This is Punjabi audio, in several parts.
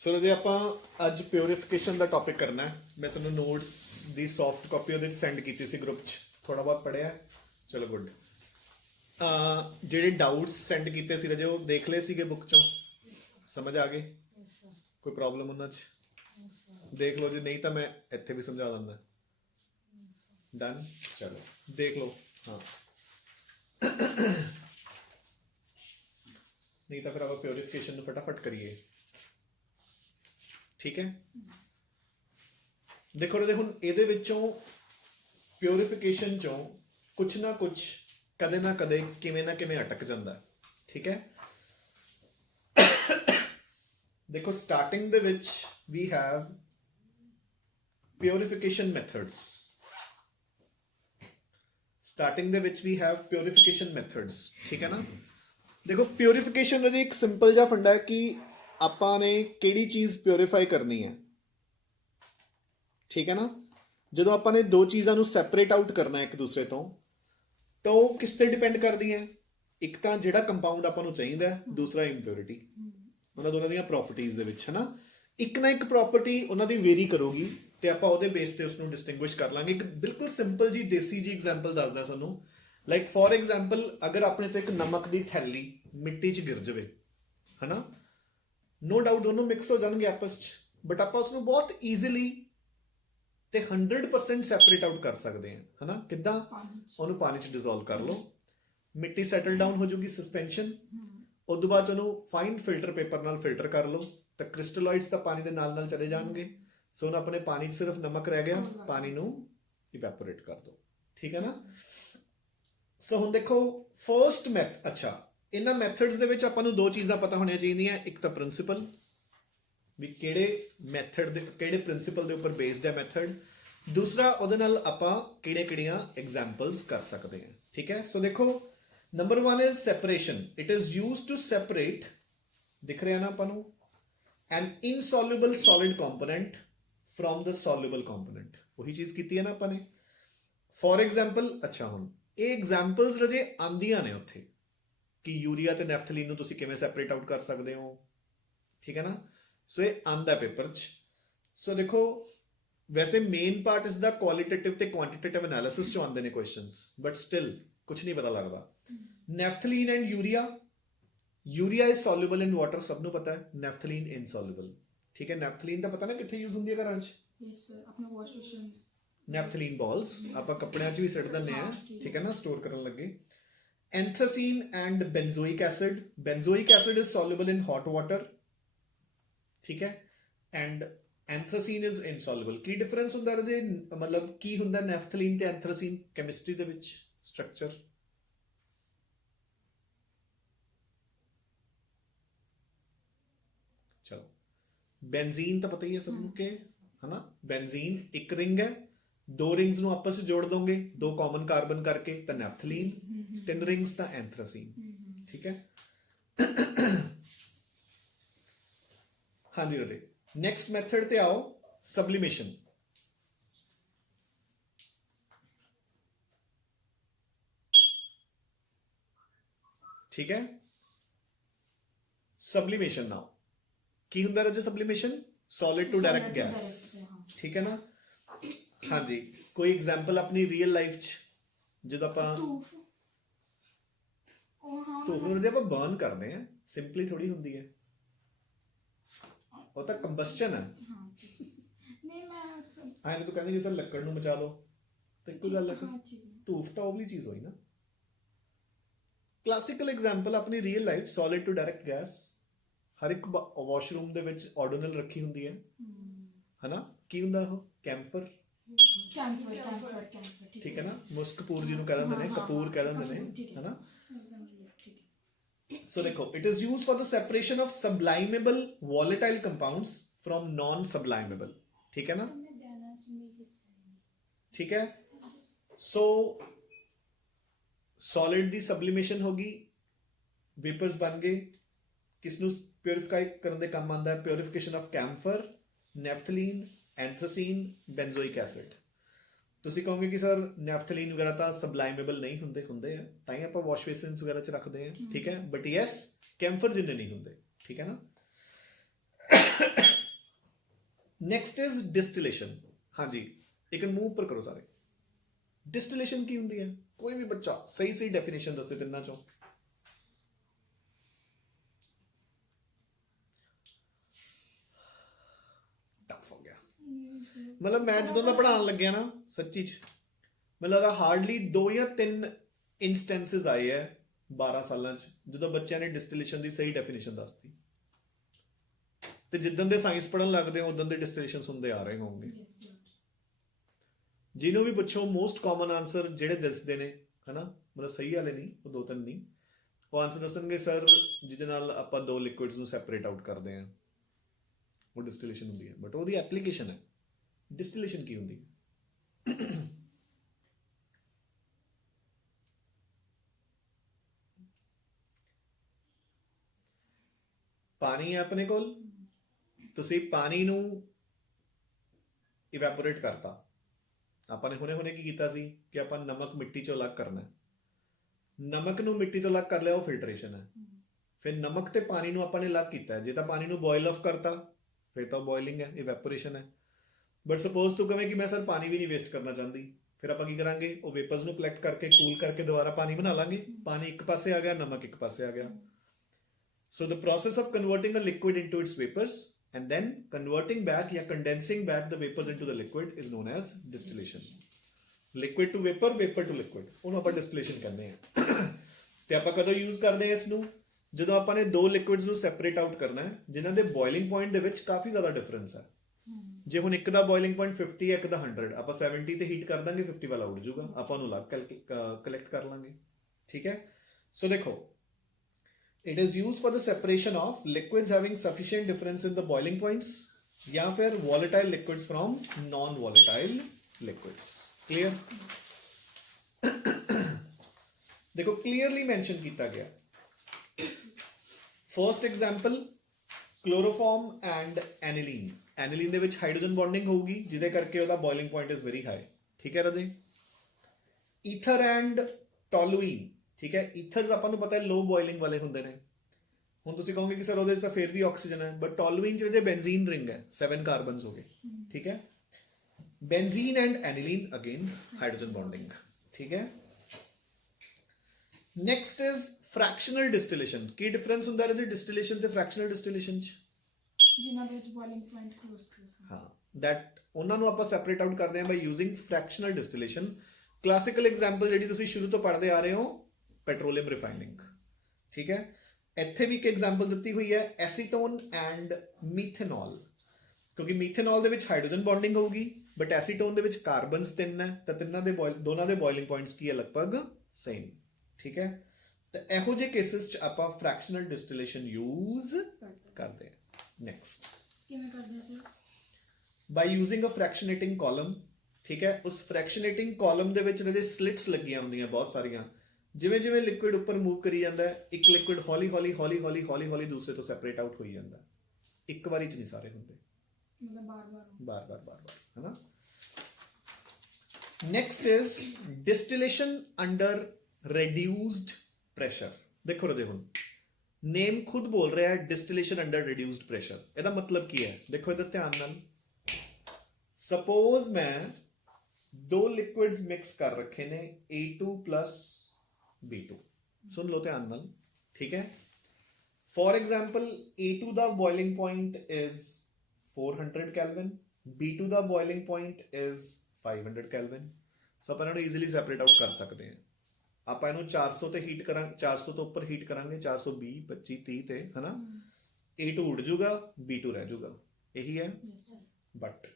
ਸੋ ਜੇ ਆਪਾਂ ਅੱਜ ਪਿਓਰੀਫਿਕੇਸ਼ਨ ਦਾ ਟੌਪਿਕ ਕਰਨਾ ਹੈ। ਮੈਂ ਤੁਹਾਨੂੰ ਨੋਟਸ ਦੀ ਸੌਫਟ ਕਾਪੀ ਉਹਦੇ 'ਚ ਸੈਂਡ ਕੀਤੀ ਸੀ ਗਰੁੱਪ 'ਚ, ਥੋੜਾ ਬਹੁਤ ਪੜ੍ਹਿਆ, ਚਲੋ ਗੁੱਡ। ਜਿਹੜੇ ਡਾਊਟਸ ਸੈਂਡ ਕੀਤੇ ਸੀ ਰਜੇ, ਉਹ ਦੇਖ ਲਏ ਸੀਗੇ ਬੁੱਕ 'ਚੋਂ, ਸਮਝ ਆ ਗਏ? ਕੋਈ ਪ੍ਰੋਬਲਮ ਉਹਨਾਂ 'ਚ ਦੇਖ ਲਓ, ਜੇ ਨਹੀਂ ਤਾਂ ਮੈਂ ਇੱਥੇ ਵੀ ਸਮਝਾ ਦਿੰਦਾ। ਡਨ, ਚਲੋ ਦੇਖ ਲਓ। ਹਾਂ, ਨਹੀਂ ਤਾਂ ਫਿਰ ਆਪਾਂ ਪਿਓਰੀਫਿਕੇਸ਼ਨ ਨੂੰ ਫਟਾਫਟ ਕਰੀਏ, ਠੀਕ ਹੈ। ਦੇਖੋ ਰਜੇ, ਹੁਣ ਇਹਦੇ ਵਿੱਚੋਂ ਪਿਓਰੀਫਿਕੇਸ਼ਨ ਚੋਂ ਕੁਛ ਨਾ ਕੁਛ ਕਦੇ ਨਾ ਕਦੇ ਕਿਵੇਂ ਨਾ ਕਿਵੇਂ ਅਟਕ ਜਾਂਦਾ, ਠੀਕ ਹੈ। ਦੇਖੋ ਸਟਾਰਟਿੰਗ ਦੇ ਵਿੱਚ ਵੀ ਹੈਵ ਪਿਓਰੀਫਿਕੇਸ਼ਨ ਮੈਥਡਸ। ਸਟਾਰਟਿੰਗ ਦੇ ਵਿੱਚ ਵੀ ਹੈਵ ਪਿਓਰੀਫਿਕੇਸ਼ਨ ਮੈਥਡਸ, ਠੀਕ ਹੈ ਨਾ। ਦੇਖੋ ਪਿਓਰੀਫਿਕੇਸ਼ਨ ਦਾ ਇੱਕ ਸਿੰਪਲ ਜਿਹਾ ਫੰਡਾ ਹੈ ਕਿ ਆਪਾਂ ਨੇ ਕਿਹੜੀ ਚੀਜ਼ ਪਿਓਰੀਫਾਈ ਕਰਨੀ ਹੈ, ਠੀਕ ਹੈ ਨਾ। ਜਦੋਂ ਆਪਾਂ ਨੇ ਦੋ ਚੀਜ਼ਾਂ ਨੂੰ ਸੈਪਰੇਟ ਆਊਟ ਕਰਨਾ ਇੱਕ ਦੂਸਰੇ ਤੋਂ, ਤਾਂ ਉਹ ਕਿਸ ਤੇ ਡਿਪੈਂਡ ਕਰਦੀ ਹੈ? ਇੱਕ ਤਾਂ ਜਿਹੜਾ ਕੰਪਾਊਂਡ ਆਪਾਂ ਨੂੰ ਚਾਹੀਦਾ, ਦੂਸਰਾ ਇੰਪਿਓਰਿਟੀ। ਉਹਨਾਂ ਦੋਨਾਂ ਦੀਆਂ ਪ੍ਰੋਪਰਟੀਜ਼ ਦੇ ਵਿੱਚ, ਹੈ ਨਾ। ਇੱਕ ਨਾ ਇੱਕ ਪ੍ਰੋਪਰਟੀ ਉਹਨਾਂ ਦੀ ਵੇਰੀ ਕਰੂਗੀ ਤੇ ਆਪਾਂ ਉਹਦੇ ਬੇਸ ਤੇ ਉਸਨੂੰ ਡਿਸਟਿੰਗੁਇਸ਼ ਕਰ ਲਾਂਗੇ। ਇੱਕ ਬਿਲਕੁਲ ਸਿੰਪਲ ਜੀ ਦੇਸੀ ਜੀ ਐਗਜ਼ਾਮਪਲ ਦੱਸਦਾ ਸਾਨੂੰ। ਲਾਈਕ ਫੋਰ ਐਗਜ਼ਾਮਪਲ, ਅਗਰ ਆਪਣੇ ਤੋਂ ਇੱਕ ਨਮਕ ਦੀ ਥੈਲੀ ਮਿੱਟੀ 'ਚ ਗਿਰ ਜਾਵੇ, ਹੈ ਨਾ, ਨੋ ਡਾਊਟ ਦੋਨੋਂ ਮਿਕਸ ਹੋ ਜਾਣਗੇ ਆਪਸ 'ਚ, ਬਟ ਆਪਾਂ ਉਸਨੂੰ ਬਹੁਤ ਈਜ਼ੀਲੀ ਤੇ 100% ਸੈਪਰੇਟ ਆਊਟ ਕਰ ਸਕਦੇ ਹਾਂ, ਹੈ ਨਾ। ਕਿੱਦਾਂ? ਉਹਨੂੰ ਪਾਣੀ 'ਚ ਡਿਜ਼ੋਲਵ ਕਰ ਲਓ, ਮਿੱਟੀ ਸੈਟਲ ਡਾਊਨ ਹੋ ਜਾਊਗੀ, ਸਸਪੈਂਸ਼ਨ। ਉਸ ਤੋਂ ਬਾਅਦ ਉਹਨੂੰ ਫਾਈਨ ਫਿਲਟਰ ਪੇਪਰ ਨਾਲ ਫਿਲਟਰ ਕਰ ਲਓ, ਤਾਂ ਕ੍ਰਿਸਟਲੋਇਡਸ ਤਾਂ ਪਾਣੀ ਦੇ ਨਾਲ ਨਾਲ ਚਲੇ ਜਾਣਗੇ। ਸੋ ਹੁਣ ਆਪਣੇ ਪਾਣੀ 'ਚ ਸਿਰਫ ਨਮਕ ਰਹਿ ਗਿਆ, ਪਾਣੀ ਨੂੰ ਇਵੈਪੋਰੇਟ ਕਰ ਦਿਓ, ਠੀਕ ਹੈ ਨਾ। ਸੋ ਹੁਣ ਦੇਖੋ ਫਰਸਟ ਅੱਛਾ, ਇਹਨਾਂ ਮੈਥਡਸ ਦੇ ਵਿੱਚ ਆਪਾਂ ਨੂੰ ਦੋ ਚੀਜ਼ਾਂ ਪਤਾ ਹੋਣੀਆਂ ਚਾਹੀਦੀਆਂ। ਇੱਕ ਤਾਂ ਪ੍ਰਿੰਸੀਪਲ, ਵੀ ਕਿਹੜੇ ਮੈਥਡ ਦੇ ਕਿਹੜੇ ਪ੍ਰਿੰਸੀਪਲ ਦੇ ਉੱਪਰ ਬੇਸਡ ਹੈ ਮੈਥਡ। ਦੂਸਰਾ, ਉਹਦੇ ਨਾਲ ਆਪਾਂ ਕਿਹੜੀਆਂ ਐਗਜ਼ਾਮਪਲਸ ਕਰ ਸਕਦੇ ਹਾਂ, ਠੀਕ ਹੈ। ਸੋ ਦੇਖੋ, number 1 is separation. It is used to separate, ਦਿਖ ਰਿਹਾ ਨਾ ਆਪਾਂ ਨੂੰ, an insoluble solid component from the soluble component. ਉਹੀ ਚੀਜ਼ ਕੀਤੀ ਹੈ ਨਾ ਆਪਾਂ ਨੇ। ਫੋਰ ਐਗਜ਼ਾਮਪਲ, ਅੱਛਾ ਹੁਣ ਇਹ ਐਗਜ਼ਾਮਪਲਸ ਰਜੇ ਆਉਂਦੀਆਂ ਨੇ ਉੱਥੇ ਕਿ ਯੂਰੀਆ ਤੇ ਨੈਫਥਲੀਨ ਨੂੰ ਤੁਸੀਂ ਕਿਵੇਂ ਸੈਪਰੇਟ ਆਊਟ ਕਰ ਸਕਦੇ ਹੋ, ਠੀਕ ਹੈ ਨਾ। ਸੋ ਇਹ ਆਉਂਦਾ ਪੇਪਰ 'ਚ। ਸੋ ਦੇਖੋ, ਵੈਸੇ ਮੇਨ ਪਾਰਟ ਇਸ ਦਾ ਕੁਆਲਿਟੇਟਿਵ ਤੇ ਕੁਆਂਟੀਟੇਟਿਵ ਐਨਾਲਿਸਿਸ 'ਚੋਂ ਆਉਂਦੇ ਨੇ ਕੁਐਸਚਨਸ, ਬਟ ਸਟਿਲ ਕੁਝ ਨਹੀਂ ਪਤਾ ਲੱਗਦਾ। Naphthalene and urea, urea is soluble in water, ਸਭ ਨੂੰ ਪਤਾ ਹੈ। ਨੈਫਥਲੀਨ ਇਨਸੋਲੂਬਲ, ਠੀਕ ਹੈ। ਨੈਫਥਲੀਨ ਤਾਂ ਪਤਾ ਨਾ ਕਿੱਥੇ ਯੂਜ਼ ਹੁੰਦੀ ਹੈ ਘਰਾਂ 'ਚ? ਯੈਸ ਸਰ, ਆਪਣਾ ਵਾਸ਼ ਬੇਸਿਨਸ। ਨੈਫਥਲੀਨ ਬਾਲਸ ਆਪਾਂ ਕੱਪੜਿਆਂ 'ਚ ਵੀ ਸਿੱਟ ਦਿੰਦੇ ਆ, ਠੀਕ ਹੈ ਨਾ, ਸਟੋਰ ਕਰਨ ਲੱਗੇ। Anthracene and benzoic acid, benzoic acid is soluble in hot water, ਠੀਕ ਹੈ, ਐਂਡ ਐਂਥ੍ਰਾਸੀਨ ਇਜ਼ ਇਨਸੋਲੂਬਲ। ਕੀ ਡਿਫਰੈਂਸ ਹੁੰਦਾ ਰਜੇ, ਮਤਲਬ ਕੀ ਹੁੰਦਾ ਨੈਫਥਲੀਨ ਤੇ ਐਂਥ੍ਰਾਸੀਨ ਕੈਮਿਸਟਰੀ ਦੇ ਵਿੱਚ, ਸਟਰਕਚਰ? ਚਲੋ, ਬੈਂਜ਼ੀਨ ਤਾਂ ਪਤਾ ਹੀ ਹੈ ਸਭ ਨੂੰ ਕਿ, ਹੈ ਨਾ, ਬੈਂਜ਼ੀਨ ਇੱਕ ਰਿੰਗ ਹੈ, ਦੋ ਰਿੰਗਸ ਨੂੰ ਆਪਸ ਵਿੱਚ ਜੋੜ ਦੋਗੇ ਦੋ ਕਾਮਨ ਕਾਰਬਨ ਕਰਕੇ ਤਾਂ ਨੈਫਥਲੀਨ, ਤਿੰਨ ਰਿੰਗਸ ਤਾਂ ਐਂਥ੍ਰਾਸੀਨ, ਠੀਕ ਹੈ। ਹਾਂਜੀ ਰਜੇ, ਨੈਕਸਟ ਮੈਥਡ ਤੇ ਆਓ, ਸਬਲੀਮੇਸ਼ਨ। ਠੀਕ ਹੈ, ਸਬਲੀਮੇਸ਼ਨ ਨਾਓ ਕੀ ਹੁੰਦਾ ਰਜੇ? ਸਬਲੀਮੇਸ਼ਨ ਸੋਲਿਡ ਟੂ ਡਾਇਰੈਕਟ ਗੈਸ, ਠੀਕ ਹੈ ਨਾ। ਹਾਂਜੀ, ਕੋਈ ਐਗਜ਼ਾਮਪਲ ਆਪਣੀ ਰੀਅਲ ਲਾਈਫ 'ਚ ਜਦੋਂ ਆਪਾਂ ਧੂਫ ਨੂੰ ਜੇ ਆਪਾਂ ਬਰਨ ਕਰਦੇ ਆ, ਸਿੰਪਲੀ ਥੋੜੀ ਹੁੰਦੀ ਹੈ, ਉਹ ਤਾਂ ਕੰਬਸਚਨ ਹੈ। ਨਹੀਂ ਮੈਂ ਤੂੰ ਕਹਿੰਦੀ ਜੀ ਸਰ ਲੱਕੜ ਨੂੰ ਮਚਾ ਲਓ, ਤਾਂ ਇੱਕੋ ਗੱਲ ਹੈ। ਧੂਫ ਤਾਂ ਉਹ ਵਾਲੀ ਚੀਜ਼ ਹੋਈ ਨਾ। ਕਲਾਸਿਕਲ ਐਗਜ਼ਾਮਪਲ ਆਪਣੀ real life, solid to direct gas. ਹਰ ਇੱਕ ਵਾਸ਼ਰੂਮ ਦੇ ਵਿੱਚ ਆਰਡੀਨਲ ਰੱਖੀ ਹੁੰਦੀ ਹੈ, ਹਨਾ। ਕੀ ਹੁੰਦਾ ਉਹ? ਕੈਂਫਰ, ਠੀਕ ਹੈ ਨਾ। ਮੁਸਕ ਕਪੂਰ ਜਿਹਨੂੰ ਕਹਿ ਦਿੰਦੇ ਨੇ, ਕਪੂਰ ਕਹਿ ਦਿੰਦੇ ਨੇ, ਹਨਾ। So ਦੇਖੋ, it is used for the separation of sublimable volatile compounds from non-sublimable, ਠੀਕ ਹੈ ਨਾ, ਠੀਕ ਹੈ। So solid ਦੀ sublimation ਹੋ ਗਈ, वेपर्स बन गए। किस ਨੂੰ ਪਿਓਰੀਫਾਈ ਕਰਨ ਦੇ ਕੰਮ ਆਉਂਦਾ ਹੈ? ਪਿਓਰੀਫਿਕੇਸ਼ਨ ਆਫ ਕੈਂਫਰ, ਨੈਫਥਲੀਨ, ਐਂਥ੍ਰਾਸੀਨ, ਬੈਂਜ਼ੋਇਕ ਐਸਿਡ। ਤੁਸੀਂ ਕਹੋਗੇ ਕਿ ਸਰ ਨੈਫਥਲੀਨ ਵਗੈਰਾ ਤਾਂ ਸਬਲਾਈਮੇਬਲ ਨਹੀਂ ਹੁੰਦੇ ਆ, ਤਾਂ ਹੀ ਆਪਾਂ ਵਾਸ਼ ਬੇਸਿਨਸ ਵਗੈਰਾ 'ਚ ਰੱਖਦੇ ਹਾਂ, ਠੀਕ ਹੈ। ਬਟ ਯੈਸ, ਕੈਂਫਰ ਜਿੰਨੇ ਨਹੀਂ ਹੁੰਦੇ, ਠੀਕ ਹੈ ਨਾ। Next is distillation. ਹਾਂਜੀ, ਇੱਕ ਮੂੰਹ ਉੱਪਰ ਕਰੋ ਸਾਰੇ। ਡਿਸਟਿਲੇਸ਼ਨ ਕੀ ਹੁੰਦੀ ਹੈ? ਕੋਈ ਵੀ ਬੱਚਾ ਸਹੀ ਸਹੀ ਡੈਫੀਨੇਸ਼ਨ ਦੱਸੇ ਤਿੰਨਾਂ ਚੋਂ। ਟਫ ਹੋ ਗਿਆ। ਮਤਲਬ ਮੈਂ ਜਦੋਂ ਦਾ ਪੜ੍ਹਾਉਣ ਲੱਗਿਆ ਨਾ, ਸੱਚੀ ਚ ਮੈਨੂੰ ਲੱਗਦਾ ਹਾਰਡਲੀ 2 ਜਾਂ 3 ਇੰਸਟੈਂਸਸ ਆਏ ਹੈ 12 ਸਾਲਾਂ ਚ ਜਦੋਂ ਬੱਚਿਆਂ ਨੇ ਡਿਸਟਿਲੇਸ਼ਨ ਦੀ ਸਹੀ ਡੈਫੀਨੇਸ਼ਨ ਦੱਸਤੀ। ਤੇ ਜਿੱਦਣ ਦੇ ਸਾਇੰਸ ਪੜ੍ਹਨ ਲੱਗਦੇ ਹੋ ਉਦੋਂ ਦੇ ਡਿਸਟਿਲੇਸ਼ਨ ਸੁਣਦੇ ਆ ਰਹੇ ਹੋਣਗੇ। Yes, sir. ਜਿਹਨੂੰ ਵੀ ਪੁੱਛੋ ਮੋਸਟ ਕਾਮਨ ਆਨਸਰ ਜਿਹੜੇ ਦੱਸਦੇ ਨੇ, ਹਨਾ, ਮਤਲਬ ਸਹੀ ਵਾਲੇ ਨਹੀਂ, ਉਹ 2-3 ਨਹੀਂ, ਉਹ ਆਨਸਰ ਦੱਸਣਗੇ ਸਰ ਜਿਹਦੇ ਨਾਲ ਆਪਾਂ 2 ਲਿਕੁਇਡਸ ਨੂੰ ਸੈਪਰੇਟ ਆਊਟ ਕਰਦੇ ਹਾਂ, ਉਹ ਡਿਸਟਿਲੇਸ਼ਨ ਹੁੰਦੀ ਹੈ। ਬਟ ਉਹਦੀ ਐਪਲੀਕੇਸ਼ਨ ਹੈ। ਡਿਸਟਿਲੇਸ਼ਨ ਕੀ ਹੁੰਦੀ ਹੈ? ਪਾਣੀ ਹੈ ਆਪਣੇ ਕੋਲ, ਤੁਸੀਂ ਪਾਣੀ ਨੂੰ ਇਵੈਪੋਰੇਟ ਕਰਤਾ। ਆਪਾਂ ਨੇ ਹੁਣੇ ਕੀ ਕੀਤਾ ਸੀ ਕਿ ਆਪਾਂ ਨਮਕ ਮਿੱਟੀ ਚੋਂ ਅਲੱਗ ਕਰਨਾ ਹੈ। ਨਮਕ ਨੂੰ ਮਿੱਟੀ ਤੋਂ ਅਲੱਗ ਕਰ ਲਿਆ, ਉਹ ਫਿਲਟਰੇਸ਼ਨ ਹੈ। ਫਿਰ ਨਮਕ ਤੇ ਪਾਣੀ ਨੂੰ ਆਪਾਂ ਨੇ ਅਲੱਗ ਕੀਤਾ ਹੈ। ਜੇ ਤਾਂ ਪਾਣੀ ਨੂੰ ਬੋਇਲ ਆਫ ਕਰਤਾ ਫਿਰ ਤਾਂ ਬੋਇਲਿੰਗ ਹੈ, ਇਵੈਪੋਰੇਸ਼ਨ ਹੈ। ਬਟ ਸਪੋਜ਼ ਤੂੰ ਕਵੇਂ ਕਿ ਮੈਂ ਸਰ ਪਾਣੀ ਵੀ ਨਹੀਂ ਵੇਸਟ ਕਰਨਾ ਚਾਹੁੰਦੀ, ਫਿਰ ਆਪਾਂ ਕੀ ਕਰਾਂਗੇ? ਉਹ ਵੇਪਰਸ ਨੂੰ ਕਲੈਕਟ ਕਰਕੇ ਕੂਲ ਕਰਕੇ ਦੁਬਾਰਾ ਪਾਣੀ ਬਣਾ ਲਾਂਗੇ। ਪਾਣੀ ਇੱਕ ਪਾਸੇ ਆ ਗਿਆ, ਨਮਕ ਇੱਕ ਪਾਸੇ ਆ ਗਿਆ। So the process of converting a liquid into its vapors and then converting back या condensing back the vapors into the liquid is known as distillation. Liquid to vapor, vapor to liquid, ਉਹਨੂੰ ਆਪਾਂ distillation ਕਹਿੰਦੇ ਆ। ਤੇ ਆਪਾਂ ਕਦੋਂ ਯੂਜ਼ ਕਰਦੇ ਹਾਂ ਇਸ ਨੂੰ? ਜਦੋਂ ਆਪਾਂ ਨੇ 2 ਲਿਕੁਇਡਸ ਨੂੰ ਸੈਪਰੇਟ ਆਊਟ ਕਰਨਾ ਹੈ ਜਿਨ੍ਹਾਂ ਦੇ ਬੋਇਲਿੰਗ ਪੁਆਇੰਟ ਦੇ ਵਿੱਚ ਕਾਫੀ ਜ਼ਿਆਦਾ ਡਿਫਰੈਂਸ ਹੈ। ਜੇ ਹੁਣ ਇੱਕ ਦਾ ਬੋਇਲਿੰਗ ਪੁਆਇੰਟ 50 ਹੈ, ਇੱਕ ਦਾ 100, ਆਪਾਂ 70 ਤੇ ਹੀਟ ਕਰ ਦਾਂਗੇ, 50 ਵਾਲਾ ਉੱਡ ਜਾਊਗਾ, ਆਪਾਂ ਉਹਨੂੰ ਅਲੱਗ ਕਲੈਕਟ ਕਰ ਲਾਂਗੇ। ਠੀਕ ਹੈ, ਸੋ ਦੇਖੋ, it is used for the separation of liquids having sufficient difference in the boiling points या फिर volatile liquids from non-volatile liquids. Clear? देखो clearly mention किया गया। First example, chloroform and aniline. Aniline ਦੇ ਵਿੱਚ हाइड्रोजन बॉन्डिंग होगी जिदे करके ਉਹਦਾ boiling point is very high। ठीक है राधे? Ether and toluene, ਠੀਕ ਹੈ। ਈਥਰਸ ਆਪਾਂ ਨੂੰ ਪਤਾ ਹੈ ਲੋ ਬੋਇਲਿੰਗ ਵਾਲੇ ਹੁੰਦੇ ਨੇ। ਹੁਣ ਤੁਸੀਂ ਕਹੋਗੇ ਕਿ ਸਰ ਉਹਦੇ ਵਿੱਚ ਤਾਂ ਫਿਰ ਵੀ ਆਕਸੀਜਨ ਹੈ, ਬਟ ਟੋਲੂਇਨ ਚ ਜੇ ਬੈਂਜ਼ੀਨ ਰਿੰਗ ਹੈ, 7 ਕਾਰਬਨਸ ਹੋ ਗਏ। ਠੀਕ ਹੈ, ਬੈਂਜ਼ੀਨ ਐਂਡ ਐਨਿਲੀਨ ਅਗੇਨ ਹਾਈਡਰੋਜਨ ਬੌਂਡਿੰਗ। ਠੀਕ ਹੈ, next is fractional distillation. Ki difference ਹੁੰਦਾ ਹੈ ਜੀ ਡਿਸਟਿਲੇਸ਼ਨ ਤੇ ਫ੍ਰੈਕਸ਼ਨਲ ਡਿਸਟਿਲੇਸ਼ਨ ਚ? ਜਿਨ੍ਹਾਂ ਦੇ ਵਿੱਚ ਬੋਇਲਿੰਗ ਪੁਆਇੰਟ ਕਲੋਜ਼ ਤੇ ਹਾਂ, ਦੈਟ ਉਹਨਾਂ ਨੂੰ ਆਪਾਂ ਸੈਪਰੇਟ ਆਊਟ ਕਰਦੇ ਹਾਂ ਬਾਈ using fractional distillation. Classical example ਜਿਹੜੀ ਤੁਸੀਂ ਸ਼ੁਰੂ ਤੋਂ ਪੜ੍ਹਦੇ ਆ ਰਹੇ ਹੋ, ਪੈਟਰੋਲੀਅਮ ਰਿਫਾਈਨਿੰਗ। ਠੀਕ ਹੈ, ਇੱਥੇ ਵੀ ਇੱਕ ਐਗਜ਼ਾਮਪਲ ਦਿੱਤੀ ਹੋਈ ਹੈ, ਐਸੀਟੋਨ ਐਂਡ ਮੀਥੇਨੋਲ। ਕਿਉਂਕਿ ਮੀਥੇਨੋਲ ਦੇ ਵਿੱਚ ਹਾਈਡਰੋਜਨ ਬੌਂਡਿੰਗ ਹੋਊਗੀ, ਬਟ ਐਸੀਟੋਨ ਦੇ ਵਿੱਚ ਕਾਰਬਨਸ 3 ਹੈ, ਤਾਂ ਦੋਨਾਂ ਦੇ ਬੋਇਲਿੰਗ ਪੁਆਇੰਟਸ ਕੀ ਹੈ? ਲਗਭਗ ਸੇਮ। ਠੀਕ ਹੈ, ਤਾਂ ਇਹੋ ਜਿਹੇ ਕੇਸਿਸ 'ਚ ਆਪਾਂ ਫ੍ਰੈਕਸ਼ਨਲ ਡਿਸਟਿਲੇਸ਼ਨ ਯੂਜ਼ ਕਰਦੇ ਹਾਂ। ਨੈਕਸਟ, ਕਿਵੇਂ ਕਰਦੇ ਹੋ ਸਰ? ਬਾਈ ਯੂਜ਼ਿੰਗ ਅ ਫ੍ਰੈਕਸ਼ਨੇਟਿੰਗ ਕਾਲਮ। ਠੀਕ ਹੈ, ਉਸ ਫ੍ਰੈਕਸ਼ਨੇਟਿੰਗ ਕਾਲਮ ਦੇ ਵਿੱਚ ਇਹਦੇ ਸਲਿਟਸ ਲੱਗੀਆਂ ਹੁੰਦੀਆਂ ਬਹੁਤ ਸਾਰੀਆਂ। ਜਿਵੇਂ ਜਿਵੇਂ ਲਿਕੁਇਡ ਉੱਪਰ ਮੂਵ ਕਰੀ ਜਾਂਦਾ ਹੈ, ਇੱਕ ਲਿਕੁਇਡ ਹੌਲੀ ਹੌਲੀ ਦੂਸਰੇ ਤੋਂ ਸੈਪਰੇਟ ਆਊਟ ਹੋਈ ਜਾਂਦਾ। ਇੱਕ ਵਾਰੀ ਚ ਨਹੀਂ ਸਾਰੇ ਹੁੰਦੇ, ਮਤਲਬ ਬਾਰ-ਬਾਰ, ਹੈਨਾ। Next is distillation under reduced pressure. ਦੇਖੋ ਰਾਜੇ, ਹੁਣ ਨੇਮ ਖੁਦ ਬੋਲ ਰਿਹਾ ਹੈ ਡਿਸਟਿਲੇਸ਼ਨ ਅੰਡਰ ਰਿਡਿਊਸਡ ਪ੍ਰੈਸ਼ਰ। ਇਹਦਾ ਮਤਲਬ ਕੀ ਹੈ? ਦੇਖੋ ਇਧਰ ਧਿਆਨ ਨਾਲ। ਸਪੋਜ਼ ਮੈਂ 2 ਲਿਕੁਇਡਸ ਮਿਕਸ ਕਰ ਰੱਖੇ ਨੇ, A2 plus B2। ਸੁਣ ਲਓ ਧਿਆਨ ਨਾਲ। ਠੀਕ ਹੈ, ਫॉर एग्जांपल A2 ਦਾ boiling point is 400 kelvin, B2 ਦਾ boiling point is 500 kelvin. So ਆਪਾਂ ਇਹਨੂੰ ਈਜ਼ੀਲੀ ਸੈਪਰੇਟ ਆਊਟ ਕਰ ਸਕਦੇ ਹਾਂ। ਆਪਾਂ ਇਹਨੂੰ 400 ਤੇ ਹੀਟ ਕਰਾਂਗੇ, 400 ਤੋਂ ਉੱਪਰ ਹੀਟ ਕਰਾਂਗੇ, 420, 25, 30 ਤੇ, ਹਨਾ। A2 ਉੱਡ ਜਾਊਗਾ, B2 ਰਹਿ ਜਾਊਗਾ। ਇਹੀ ਹੈ। ਬਟ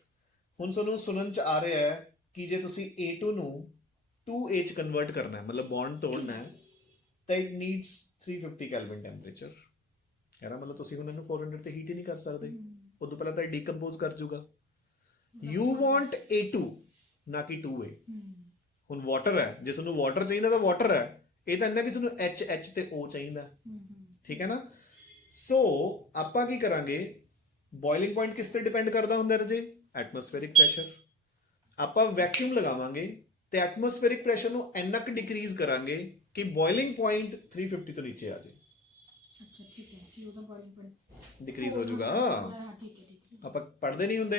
ਹੁਣ ਤੁਹਾਨੂੰ ਸੁਣਨ ਚ ਆ ਰਿਹਾ ਹੈ ਕਿ ਜੇ ਤੁਸੀਂ A2 ਨੂੰ 2A ਚ ਕਨਵਰਟ ਕਰਨਾ ਹੈ, ਮਤਲਬ ਬੌਂਡ ਤੋੜਨਾ ਹੈ, ਤਾਂ ਇਟ ਨੀਡਸ 350 ਕੈਲਵਿਨ ਟੈਂਪਰੇਚਰ। ਇਹਦਾ ਮਤਲਬ ਤੁਸੀਂ ਹੁਣ ਇਹਨੂੰ 400 ਤੇ ਹੀਟ ਹੀ ਨਹੀਂ ਕਰ ਸਕਦੇ, ਉਦੋਂ ਪਹਿਲਾਂ ਤਾਂ ਇਹ ਡੀਕੰਪੋਜ਼ ਕਰ ਜਾਊਗਾ। ਯੂ ਵਾਂਟ A2 ਨਾ ਕਿ 2A। ਹੁਣ ਵਾਟਰ ਹੈ, ਜੇ ਤੁਹਾਨੂੰ ਵਾਟਰ ਚਾਹੀਦਾ ਤਾਂ ਵਾਟਰ ਹੈ, ਇਹ ਤਾਂ ਇੰਨਾ ਕਿ ਤੁਹਾਨੂੰ H ਤੇ O ਚਾਹੀਦਾ। ਠੀਕ ਹੈ ਨਾ। ਸੋ ਆਪਾਂ ਕੀ ਕਰਾਂਗੇ, ਬੋਇਲਿੰਗ ਪੁਆਇੰਟ ਕਿਸ ਤੇ ਡਿਪੈਂਡ ਕਰਦਾ ਹੁੰਦਾ ਰਾਜੇ? ਐਟਮੋਸਫੇਰਿਕ ਪ੍ਰੈਸ਼ਰ। ਆਪਾਂ ਵੈਕਿਊਮ ਲਗਾਵਾਂਗੇ ਤੇ ਐਟਮੋਸਫੇਰਿਕ ਪ੍ਰੈਸ਼ਰ ਨੂੰ ਇੰਨਾ ਕੁ ਡਿਕਰੀਜ਼ ਕਰਾਂਗੇ ਕਿ ਬੋਇਲਿੰਗ ਪੁਆਇੰਟ 350 ਤੋਂ ਨੀਚੇ ਆ ਜਾਏ। ਅੱਛਾ ਠੀਕ ਹੈ ਕਿ ਉਹਦਾ ਬੋਇਲਿੰਗ ਪੁਆਇੰਟ ਡਿਕਰੀਜ਼ ਹੋ ਜਾਊਗਾ। ਹਾਂ ਠੀਕ ਹੈ ਆਪਾਂ ਪੜ੍ਹਦੇ ਨਹੀਂ ਹੁੰਦੇ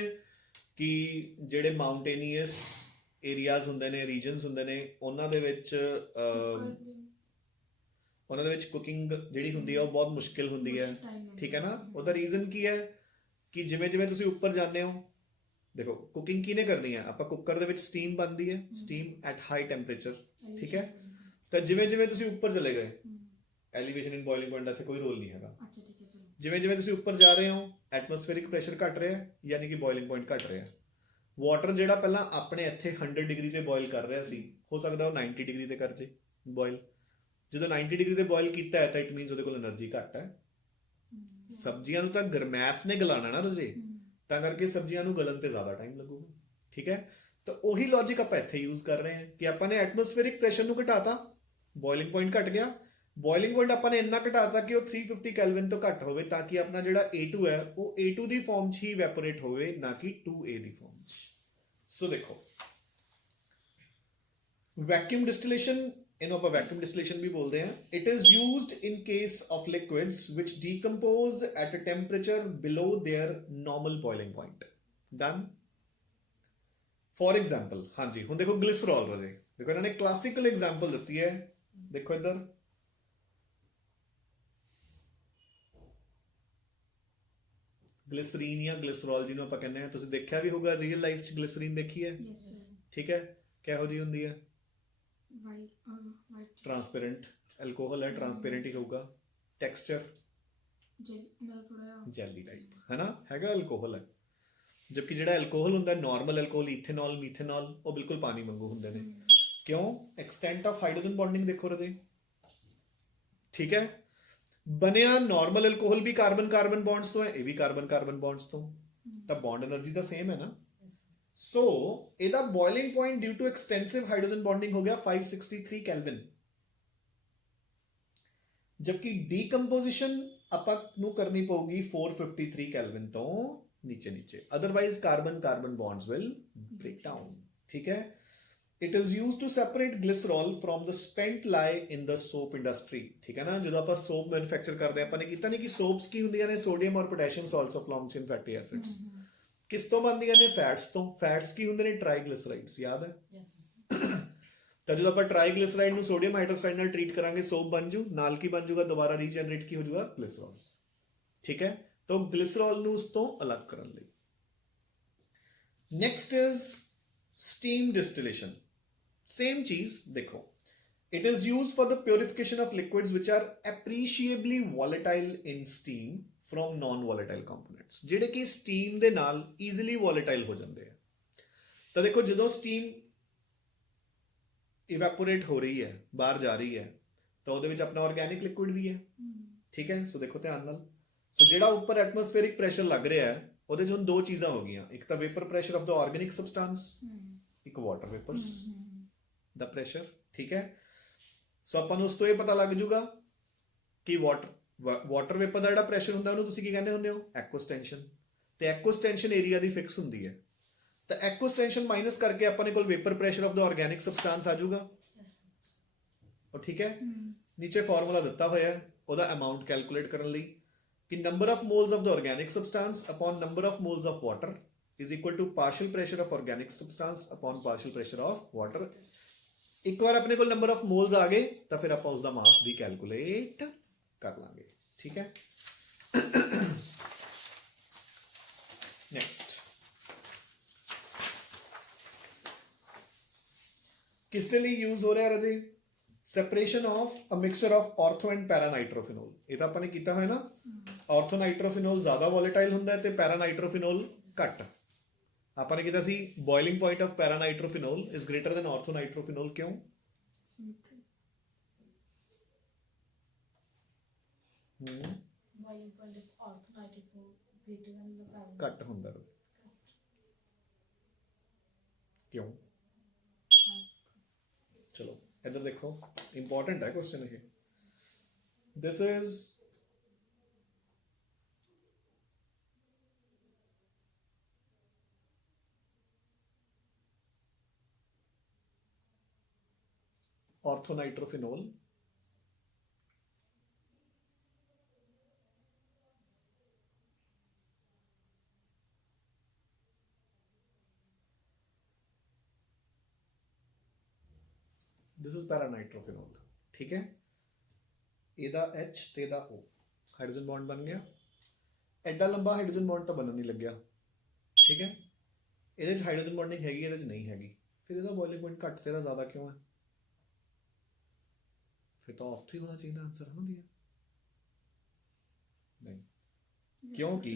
ਕਿ ਜਿਹੜੇ ਮਾਊਂਟੇਨੀਅਸ ਏਰੀਆਜ਼ ਹੁੰਦੇ ਨੇ, ਰੀਜਨਸ ਹੁੰਦੇ ਨੇ, ਉਹਨਾਂ ਦੇ ਵਿੱਚ ਕੁਕਿੰਗ ਜਿਹੜੀ ਹੁੰਦੀ ਹੈ ਉਹ ਬਹੁਤ ਮੁਸ਼ਕਿਲ ਹੁੰਦੀ ਹੈ, ਠੀਕ ਹੈ ਨਾ। ਉਹਦਾ ਰੀਜ਼ਨ ਕੀ ਹੈ ਕਿ ਜਿਵੇਂ ਜਿਵੇਂ ਤੁਸੀਂ ਉੱਪਰ ਜਾਂਦੇ ਹੋ, ਦੇਖੋ ਕੁਕਿੰਗ ਕਿਹਨੇ ਕਰਨੀ ਹੈ, ਆਪਾਂ ਕੁੱਕਰ ਦੇ ਵਿੱਚ ਸਟੀਮ ਬਣਦੀ ਹੈ, ਸਟੀਮ ਐਟ ਹਾਈ ਟੈਂਪਰੇਚਰ, ਠੀਕ ਹੈ। ਤਾਂ ਜਿਵੇਂ ਜਿਵੇਂ ਤੁਸੀਂ ਉੱਪਰ ਚਲੇ ਗਏ, ਐਲੀਵੇਸ਼ਨ ਇਨ ਬੋਇਲਿੰਗ ਪੁਆਇੰਟ ਦਾ ਇੱਥੇ ਕੋਈ ਰੋਲ ਨਹੀਂ ਹੈਗਾ। ਅੱਛਾ ਠੀਕ ਹੈ ਚਲੋ। ਜਿਵੇਂ ਜਿਵੇਂ ਤੁਸੀਂ ਉੱਪਰ ਜਾ ਰਹੇ ਹੋ, ਐਟਮੋਸਫੇਰਿਕ ਪ੍ਰੈਸ਼ਰ ਘਟ ਰਿਹਾ ਹੈ, ਯਾਨੀ ਕਿ ਬੋਇਲਿੰਗ ਪੁਆਇੰਟ ਘਟ ਰਿਹਾ। ਵਾਟਰ ਜਿਹੜਾ ਪਹਿਲਾਂ ਆਪਣੇ ਇੱਥੇ 100 ਡਿਗਰੀ ਤੇ ਬੋਇਲ ਕਰ ਰਿਹਾ ਸੀ, ਹੋ ਸਕਦਾ ਉਹ 90 ਡਿਗਰੀ ਤੇ ਕਰ ਜੇ ਬੋਇਲ। ਜਦੋਂ 90 ਡਿਗਰੀ ਤੇ ਬੋਇਲ ਕੀਤਾ ਹੈ ਤਾਂ ਇਟ ਮੀਨਸ ਉਹਦੇ ਕੋਲ એનર્ਜੀ ਘੱਟ ਹੈ। ਸਬਜ਼ੀਆਂ ਨੂੰ ਤਾਂ ਗਰਮੈਸ਼ ਨੇ ਗਲਾਣਾ ਨਾ ਰਜੇ, ਤਾਂ ਕਰਕੇ ਸਬਜ਼ੀਆਂ ਨੂੰ ਗਲਣ ਤੇ ਜ਼ਿਆਦਾ ਟਾਈਮ ਲੱਗੂਗਾ, ਠੀਕ ਹੈ। ਤਾਂ ਉਹੀ ਲੌਜੀਕ ਆਪਾਂ ਇੱਥੇ ਯੂਜ਼ ਕਰ ਰਹੇ ਹਾਂ ਕਿ ਆਪਾਂ ਨੇ ਐਟਮੋਸਫੇਰਿਕ ਪ੍ਰੈਸ਼ਰ ਨੂੰ ਘਟਾਤਾ, ਬੋਇਲਿੰਗ ਪੁਆਇੰਟ ਘਟ ਗਿਆ। ਬੋਇਲਿੰਗ ਪੁਆਇੰਟ ਆਪਾਂ ਨੇ ਇੰਨਾ ਘਟਾਤਾ ਕਿ ਉਹ 350 ਕੈਲਵਿਨ ਤੋਂ ਘੱਟ ਹੋਵੇ, ਤਾਂ ਕਿ ਆਪਣਾ ਜਿਹੜਾ A2 ਹੈ ਉਹ A2 ਦੀ ਫਾਰਮ 'ਚ ਹੀ ਇਵੈਪੋਰੇਟ ਹੋਵੇ, ਨਾ ਕਿ 2A ਦੀ ਫਾਰਮ 'ਚ। ਸੋ ਦੇਖੋ ਵੈਕਿਊਮ ਡਿਸਟਿਲੇਸ਼ਨ, ਇਹਨੂੰ ਆਪਾਂ ਵੈਕਿਊਮ ਡਿਸਟਿਲੇਸ਼ਨ ਵੀ ਬੋਲਦੇ ਹਾਂ। It is used in case of liquids which decompose at a temperature below their normal boiling point. Done. For example, ਹਾਂਜੀ ਹੁਣ ਦੇਖੋ ਗਲਿਸਰੋਲ ਰਜੇ, ਦੇਖੋ ਇਹਨਾਂ ਨੇ ਕਲਾਸਿਕਲ ਐਗਜ਼ਾਮਪਲ ਦਿੱਤੀ ਹੈ, ਦੇਖੋ ਇੱਧਰ ਗਲਿਸਰੀਨ ਜਾਂ ਗਲਿਸਰੋਲ ਜਿਹਨੂੰ ਆਪਾਂ ਕਹਿੰਦੇ ਹਾਂ, ਤੁਸੀਂ ਦੇਖਿਆ ਵੀ ਹੋਊਗਾ ਰੀਅਲ ਲਾਈਫ 'ਚ ਗਲਿਸਰੀਨ ਦੇਖੀ ਹੈ, ਠੀਕ ਹੈ। ਕਿਹੋ ਜਿਹੀ ਹੁੰਦੀ ਹੈ? ਵਾਈਟ ਟ੍ਰਾਂਸਪੇਰੈਂਟ ਐਲਕੋਹਲ ਹੈ, ਟ੍ਰਾਂਸਪੇਰੈਂਟ ਹੀ ਹੋਊਗਾ। ਟੈਕਸਚਰ ਜੈਲੀ ਟਾਈਪ ਹੈ ਨਾ, ਹੈਗਾ ਐਲਕੋਹਲ ਹੈ। ਜਦਕਿ ਜਿਹੜਾ ਐਲਕੋਹਲ ਹੁੰਦਾ ਨਾਰਮਲ ਐਲਕੋਹਲ, ਇਥੇਨॉल, ਮੀਥੇਨॉल, ਉਹ ਬਿਲਕੁਲ ਪਾਣੀ ਵਾਂਗੂ ਹੁੰਦੇ ਨੇ। ਕਿਉਂ? ਐਕਸਟੈਂਟ ਆਫ ਹਾਈਡਰੋਜਨ ਬੌਂਡਿੰਗ ਦੇਖੋ ਰਦੇ, ਠੀਕ ਹੈ। ਬਣਿਆ ਨਾਰਮਲ ਐਲਕੋਹਲ ਵੀ ਕਾਰਬਨ ਕਾਰਬਨ ਬੌਂਡਸ ਤੋਂ ਹੈ, ਇਹ ਵੀ ਕਾਰਬਨ ਕਾਰਬਨ ਬੌਂਡਸ ਤੋਂ, ਤਾਂ ਬੌਂਡ એનર્ਜੀ ਤਾਂ ਸੇਮ ਹੈ ਨਾ। ਸੋ ਇਹਦਾ boiling point due to extensive hydrogen bonding ਹੋ ਗਿਆ 563 ਕੈਲਵਿਨ। ਜਦਕਿ ਡੀਕੰਪੋਜੀਸ਼ਨ ਆਪਾਂ ਨੂੰ ਕਰਨੀ ਪਊਗੀ 453 ਕੈਲਵਿਨ ਤੋਂ नीचे नीचे, otherwise carbon carbon bonds will break down, ठीक है। it is used to separate glycerol from the spent lye in the soap industry, ठीक है ना। ਜਦੋਂ ਆਪਾਂ soap manufacture ਕਰਦੇ ਆਪਾਂ ਨੇ ਕੀਤਾ ਨਹੀਂ ਕਿ soaps ਕੀ ਹੁੰਦੀਆਂ ਨੇ, sodium ਔਰ potassium salts of long chain fatty acids। ਕਿਸ ਤੋਂ ਬਣਦੀਆਂ ਨੇ? ਫੈਟਸ ਤੋਂ। ਫੈਟਸ ਕੀ ਹੁੰਦੇ ਨੇ? ਟ੍ਰਾਈਗਲਿਸਰਾਈਡਸ, ਯਾਦ ਹੈ? ਤਾਂ ਜਦੋਂ ਆਪਾਂ ਟ੍ਰਾਈਗਲਿਸਰਾਈਡ ਨੂੰ ਸੋਡੀਅਮ ਹਾਈਡਰੋਕਸਾਈਡ ਨਾਲ ਟ੍ਰੀਟ ਕਰਾਂਗੇ, ਸੋਪ ਬਣ ਜੂ, ਨਾਲ ਕੀ ਬਣ ਜੂਗਾ? ਦੁਬਾਰਾ ਰੀਜਨਰੇਟ ਕੀ ਹੋ ਜੂਗਾ? ਗਲਿਸਰੋਲ, ਠੀਕ ਹੈ। तो ग्लिसरॉल ਨੂੰ ਉਸ ਤੋਂ ਅਲੱਗ ਕਰਨ ਲਈ। Next is steam distillation. Same ਚੀਜ਼ ਦੇਖੋ, it is used for the purification of liquids which are appreciably volatile in steam from non-volatile components, ਜਿਹੜੇ ਕਿ ਸਟੀਮ ਦੇ ਨਾਲ easily volatile ਹੋ ਜਾਂਦੇ ਆ। ਤਾਂ ਦੇਖੋ ਜਦੋਂ ਸਟੀਮ ਇਵੈਪੋਰੇਟ ਹੋ ਰਹੀ ਹੈ, ਬਾਹਰ ਜਾ ਰਹੀ ਹੈ, ਤਾਂ ਉਹਦੇ ਵਿੱਚ ਆਪਣਾ ਆਰਗੈਨਿਕ ਲਿਕੁਇਡ ਵੀ ਹੈ, ਠੀਕ ਹੈ। ਸੋ ਦੇਖੋ ਧਿਆਨ ਨਾਲ, ਸੋ ਜਿਹੜਾ ਉੱਪਰ ਐਟਮੋਸਫੇਰਿਕ ਪ੍ਰੈਸ਼ਰ ਲੱਗ ਰਿਹਾ ਹੈ, ਉਹਦੇ 'ਚ ਹੁਣ ਦੋ ਚੀਜ਼ਾਂ ਹੋ ਗਈਆਂ, ਇੱਕ ਤਾਂ vapour pressure of the organic substance, ਇੱਕ ਵਾਟਰ ਵੇਪਰਸ ਦਾ ਪ੍ਰੈਸ਼ਰ, ਠੀਕ ਹੈ। ਸੋ ਆਪਾਂ ਨੂੰ ਉਸ ਤੋਂ ਇਹ ਪਤਾ ਲੱਗ ਜੂਗਾ ਕਿ ਵਾਟਰ ਵੇਪਰ ਦਾ ਜਿਹੜਾ ਪ੍ਰੈਸ਼ਰ ਹੁੰਦਾ ਉਹਨੂੰ ਤੁਸੀਂ ਕੀ ਕਹਿੰਦੇ ਹੁੰਦੇ ਹੋ? ਐਕੁਸਟੈਂਸ਼ਨ। ਤੇ ਐਕੁਸਟੈਂਸ਼ਨ ਏਰੀਆ ਦੀ ਫਿਕਸ ਹੁੰਦੀ ਹੈ, ਤਾਂ ਐਕੁਸਟੈਂਸ਼ਨ ਮਾਈਨਸ ਕਰਕੇ ਆਪਾਂ ਨੇ ਕੋਲ vapour pressure of the organic substance ਆ ਜਾਊਗਾ, ਉਹ ਠੀਕ ਹੈ। ਨੀਚੇ ਫਾਰਮੂਲਾ ਦਿੱਤਾ ਹੋਇਆ ਹੈ ਉਹਦਾ ਅਮਾਉਂਟ ਕੈਲਕੂਲੇਟ ਕਰਨ ਲਈ कि number of moles of the organic substance upon number of moles of water is equal to partial pressure of organic substance upon partial pressure of water। ਇੱਕ ਵਾਰ ਆਪਣੇ ਕੋਲ ਨੰਬਰ ਆਫ ਮੋਲਸ ਆ ਗਏ ਤਾਂ ਫਿਰ ਆਪਾਂ ਉਸ ਦਾ ਮਾਸ ਵੀ ਕੈਲਕੂਲੇਟ ਕਰ ਲਾਂਗੇ, ਠੀਕ ਹੈ। ਨੈਕਸਟ, ਕਿਸ ਦੇ ਲਈ ਯੂਜ਼ ਹੋ ਰਿਹਾ ਰਾਜੇ? Separation of a mixture of ortho and paranitrophenol. ਇਹ ਤਾਂ ਆਪਾਂ ਨੇ ਕੀਤਾ ਹੋਇਆ ਨਾ। ਆਰਥੋਨਾਈਟ੍ਰੋਫਿਨੋਲ ਜ਼ਿਆਦਾ ਵੋਲੇਟਾਈਲ ਹੁੰਦਾ ਤੇ ਪੈਰਾਨਾਈਟ੍ਰੋਫਿਨੋਲ ਘੱਟ। ਆਪਾਂ ਨੇ ਕੀਤਾ ਸੀ boiling point of paranitrophenol is greater than orthonitrophenol. ਕਿਉਂ? Boiling point of orthonitrophenol greater than ਦਾ ਪੈਰਾਨਾਈਟ੍ਰੋਫਿਨੋਲ ਘੱਟ ਹੁੰਦਾ। ਕਿਉਂ? ਚਲੋ ਇੱਧਰ ਦੇਖੋ, ਇੰਪੋਰਟੈਂਟ ਹੈ ਕੁਐਸਚਨ ਇਹ। This is orthonitrophenol this is paranitrophenol, ਠੀਕ ਹੈ। ਇਹਦਾ H ਤੇ ਇਹਦਾ O ਹਾਈਡਰੋਜਨ ਬੌਂਡ ਬਣ ਗਿਆ। ਐਡਾ ਲੰਬਾ ਹਾਈਡਰੋਜਨ ਬੌਂਡ ਤਾਂ ਬਣਨ ਨਹੀਂ ਲੱਗਿਆ, ਠੀਕ ਹੈ। ਇਹਦੇ 'ਚ ਹਾਈਡਰੋਜਨ ਬੌਂਡਿੰਗ ਹੈਗੀ, ਇਹਦੇ 'ਚ ਨਹੀਂ ਹੈਗੀ, ਫਿਰ ਇਹਦਾ ਬੋਇਲਿੰਗ ਪੁਆਇੰਟ ਘੱਟ ਤੇ ਇਹਦਾ ਜ਼ਿਆਦਾ ਕਿਉਂ ਹੈ? ਫਿਰ ਤਾਂ ਉੱਥੇ ਹੀ ਹੋਣਾ ਚਾਹੀਦਾ ਆਨਸਰ, ਹੈ ਨਾ ਦੀਆ? ਨਹੀਂ, ਕਿਉਂਕਿ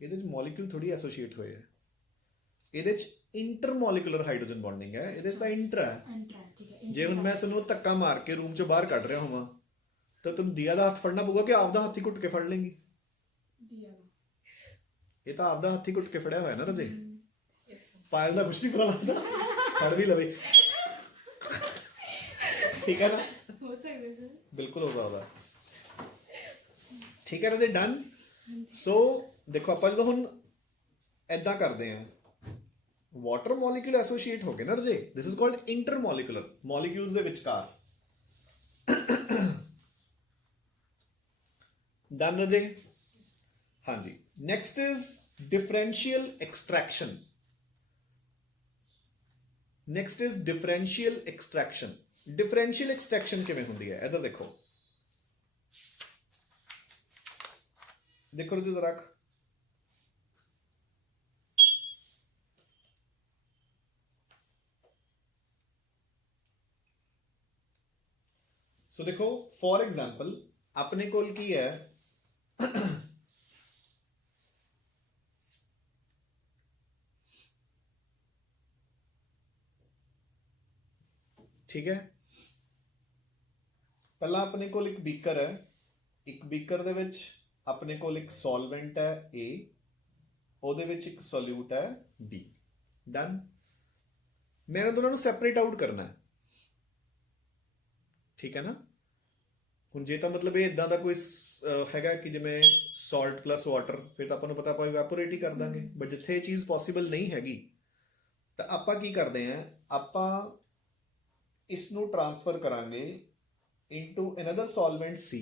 ਇਹਦੇ 'ਚ ਮੋਲੀਕਿਊਲ ਥੋੜੀ ਐਸੋਸੀਏਟ ਹੋਏ ਹੈ, ਇਹਦੇ 'ਚ ਇੰਟਰਮੋਲੀਕੂਲਰ ਹਾਈਡਰੋਜਨ ਬੌਂਡਿੰਗ ਹੈ, ਇਹਦੇ 'ਚ ਤਾਂ ਇੰਟਰ ਹੈ। ठीक है ਜੇ ਹੁਣ ਮੈਂ ਸਾਨੂੰ ਧੱਕਾ ਮਾਰ ਕੇ ਰੂਮ 'ਚੋਂ ਬਾਹਰ ਕੱਢ ਰਿਹਾ ਹੋਵਾਂ ਤਾਂ ਤੁਮ ਦੀਆ ਦਾ ਹੱਥ ਫੜਨਾ ਪਊਗਾ ਕਿ ਆਪਦਾ ਹੱਥ ਹੀ ਘੁੱਟ ਕੇ ਫੜ ਲੇਂਗੀ? दिया ਇਹ ਤਾਂ ਆਪਦਾ ਹੱਥ ਹੀ ਘੁੱਟ ਕੇ ਫੜਿਆ ਹੋਇਆ ਨਾ ਰਜੇ। ਪਾਇਲ ਦਾ ਕੁਛ ਨਹੀਂ ਪਤਾ ਲੱਗਦਾ, ਫੜ ਵੀ ਲਵੇ, ਠੀਕ ਹੈ ਨਾ? हो सकता है ਬਿਲਕੁਲ ਹੋ ਸਕਦਾ, ਠੀਕ ਹੈ ਰਜੇ, ਡਨ। ਸੋ ਦੇਖੋ ਆਪਾਂ ਜਦੋਂ ਹੁਣ ਐਦਾਂ ਕਰਦੇ ਹਾਂ, ਵਾਟਰ ਮੋਲੀਕਿਊਲ ਐਸੋਸੀਏਟ ਹੋ ਗਏ ਨਾ ਰਜੇ, this is called intermolecular, molecules ਦੇ ਵਿਚਕਾਰ। ਡਨ ਰਜੇ? ਹਾਂਜੀ। Next is differential extraction. Next is differential extraction. Differential extraction ਕਿਵੇਂ ਹੁੰਦੀ ਹੈ? ਇੱਧਰ ਦੇਖੋ, ਦੇਖੋ ਰਜੇ ਜ਼ਰਾ। ਸੋ ਦੇਖੋ, ਫॉर एग्जांपल ਆਪਣੇ ਕੋਲ ਕੀ ਹੈ, ਠੀਕ ਹੈ। ਪਹਿਲਾਂ ਆਪਣੇ ਕੋਲ ਇੱਕ ਬੀਕਰ ਹੈ, ਇੱਕ ਬੀਕਰ ਦੇ ਵਿੱਚ ਆਪਣੇ ਕੋਲ ਇੱਕ ਸੋਲਵੈਂਟ ਹੈ A, ਉਹਦੇ ਵਿੱਚ ਇੱਕ ਸੋਲਿਊਟ ਹੈ B। ਡਨ। ਮੈਂ ਇਹਨਾਂ ਦੋਨਾਂ ਨੂੰ ਸੈਪਰੇਟ ਆਊਟ ਕਰਨਾ ਹੈ, ਠੀਕ ਹੈ ਨਾ। ਹੁਣ ਜੇ ਤਾਂ ਮਤਲਬ ਇਹ ਇਦਾਂ ਦਾ ਕੋਈ ਹੈਗਾ ਕਿ ਜਿਵੇਂ ਸਾਲਟ ਪਲੱਸ ਵਾਟਰ, ਫਿਰ ਤਾਂ ਆਪਾਂ ਨੂੰ ਪਤਾ ਆਪਾਂ ਇਵੈਪੋਰੇਟ ਹੀ ਕਰ ਦਾਂਗੇ। ਬਟ ਜਿੱਥੇ ਇਹ ਚੀਜ਼ ਪੋਸੀਬਲ ਨਹੀਂ ਹੈਗੀ ਤਾਂ ਆਪਾਂ ਕੀ ਕਰਦੇ ਹਾਂ, ਆਪਾਂ ਇਸ ਨੂੰ ਟ੍ਰਾਂਸਫਰ ਕਰਾਂਗੇ ਇਨਟੂ ਅਨਦਰ ਸੋਲਵੈਂਟ C,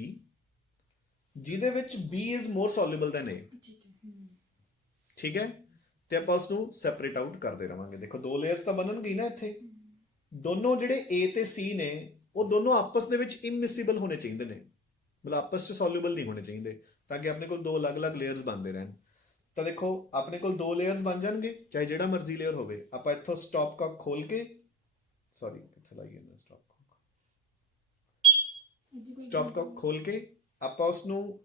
ਜਿਹਦੇ ਵਿੱਚ B is more soluble than A, ਠੀਕ ਹੈ। ਤੇ ਆਪਾਂ ਉਸ ਨੂੰ ਸੈਪਰੇਟ ਆਊਟ ਕਰਦੇ ਰਵਾਂਗੇ। ਦੇਖੋ ਦੋ ਲੇਅਰਸ ਤਾਂ ਬਣਨਗੀ ਨਾ ਇੱਥੇ, ਦੋਨੋਂ ਜਿਹੜੇ A ਤੇ C ਨੇ ਉਹ ਦੋਨੋਂ ਆਪਸ ਦੇ ਵਿੱਚ ਇਮਿਸਿਬਲ ਹੋਣੇ ਚਾਹੀਦੇ ਨੇ, ਮਤਲਬ ਆਪਸ 'ਚ ਸੋਲੂਬਲ ਨਹੀਂ ਹੋਣੇ ਚਾਹੀਦੇ, ਤਾਂ ਕਿ ਆਪਣੇ ਕੋਲ ਦੋ ਅਲੱਗ-ਅਲੱਗ ਲੇਅਰਸ ਬਣਦੇ ਰਹਿਣ। ਤਾਂ ਦੇਖੋ ਆਪਣੇ ਕੋਲ ਦੋ ਲੇਅਰਸ ਬਣ ਜਾਣਗੇ, ਚਾਹੇ ਜਿਹੜਾ ਮਰਜ਼ੀ ਲੇਅਰ ਹੋਵੇ। ਆਪਾਂ ਇੱਥੋਂ ਸਟਾਪ ਕੌਕ ਖੋਲ ਕੇ, ਸੌਰੀ ਕਿੱਥੇ ਲਾਈਏ ਮੈਂ ਸਟਾਪ ਕੌਕ ਖੋਲ ਕੇ ਆਪਾਂ ਉਸ ਨੂੰ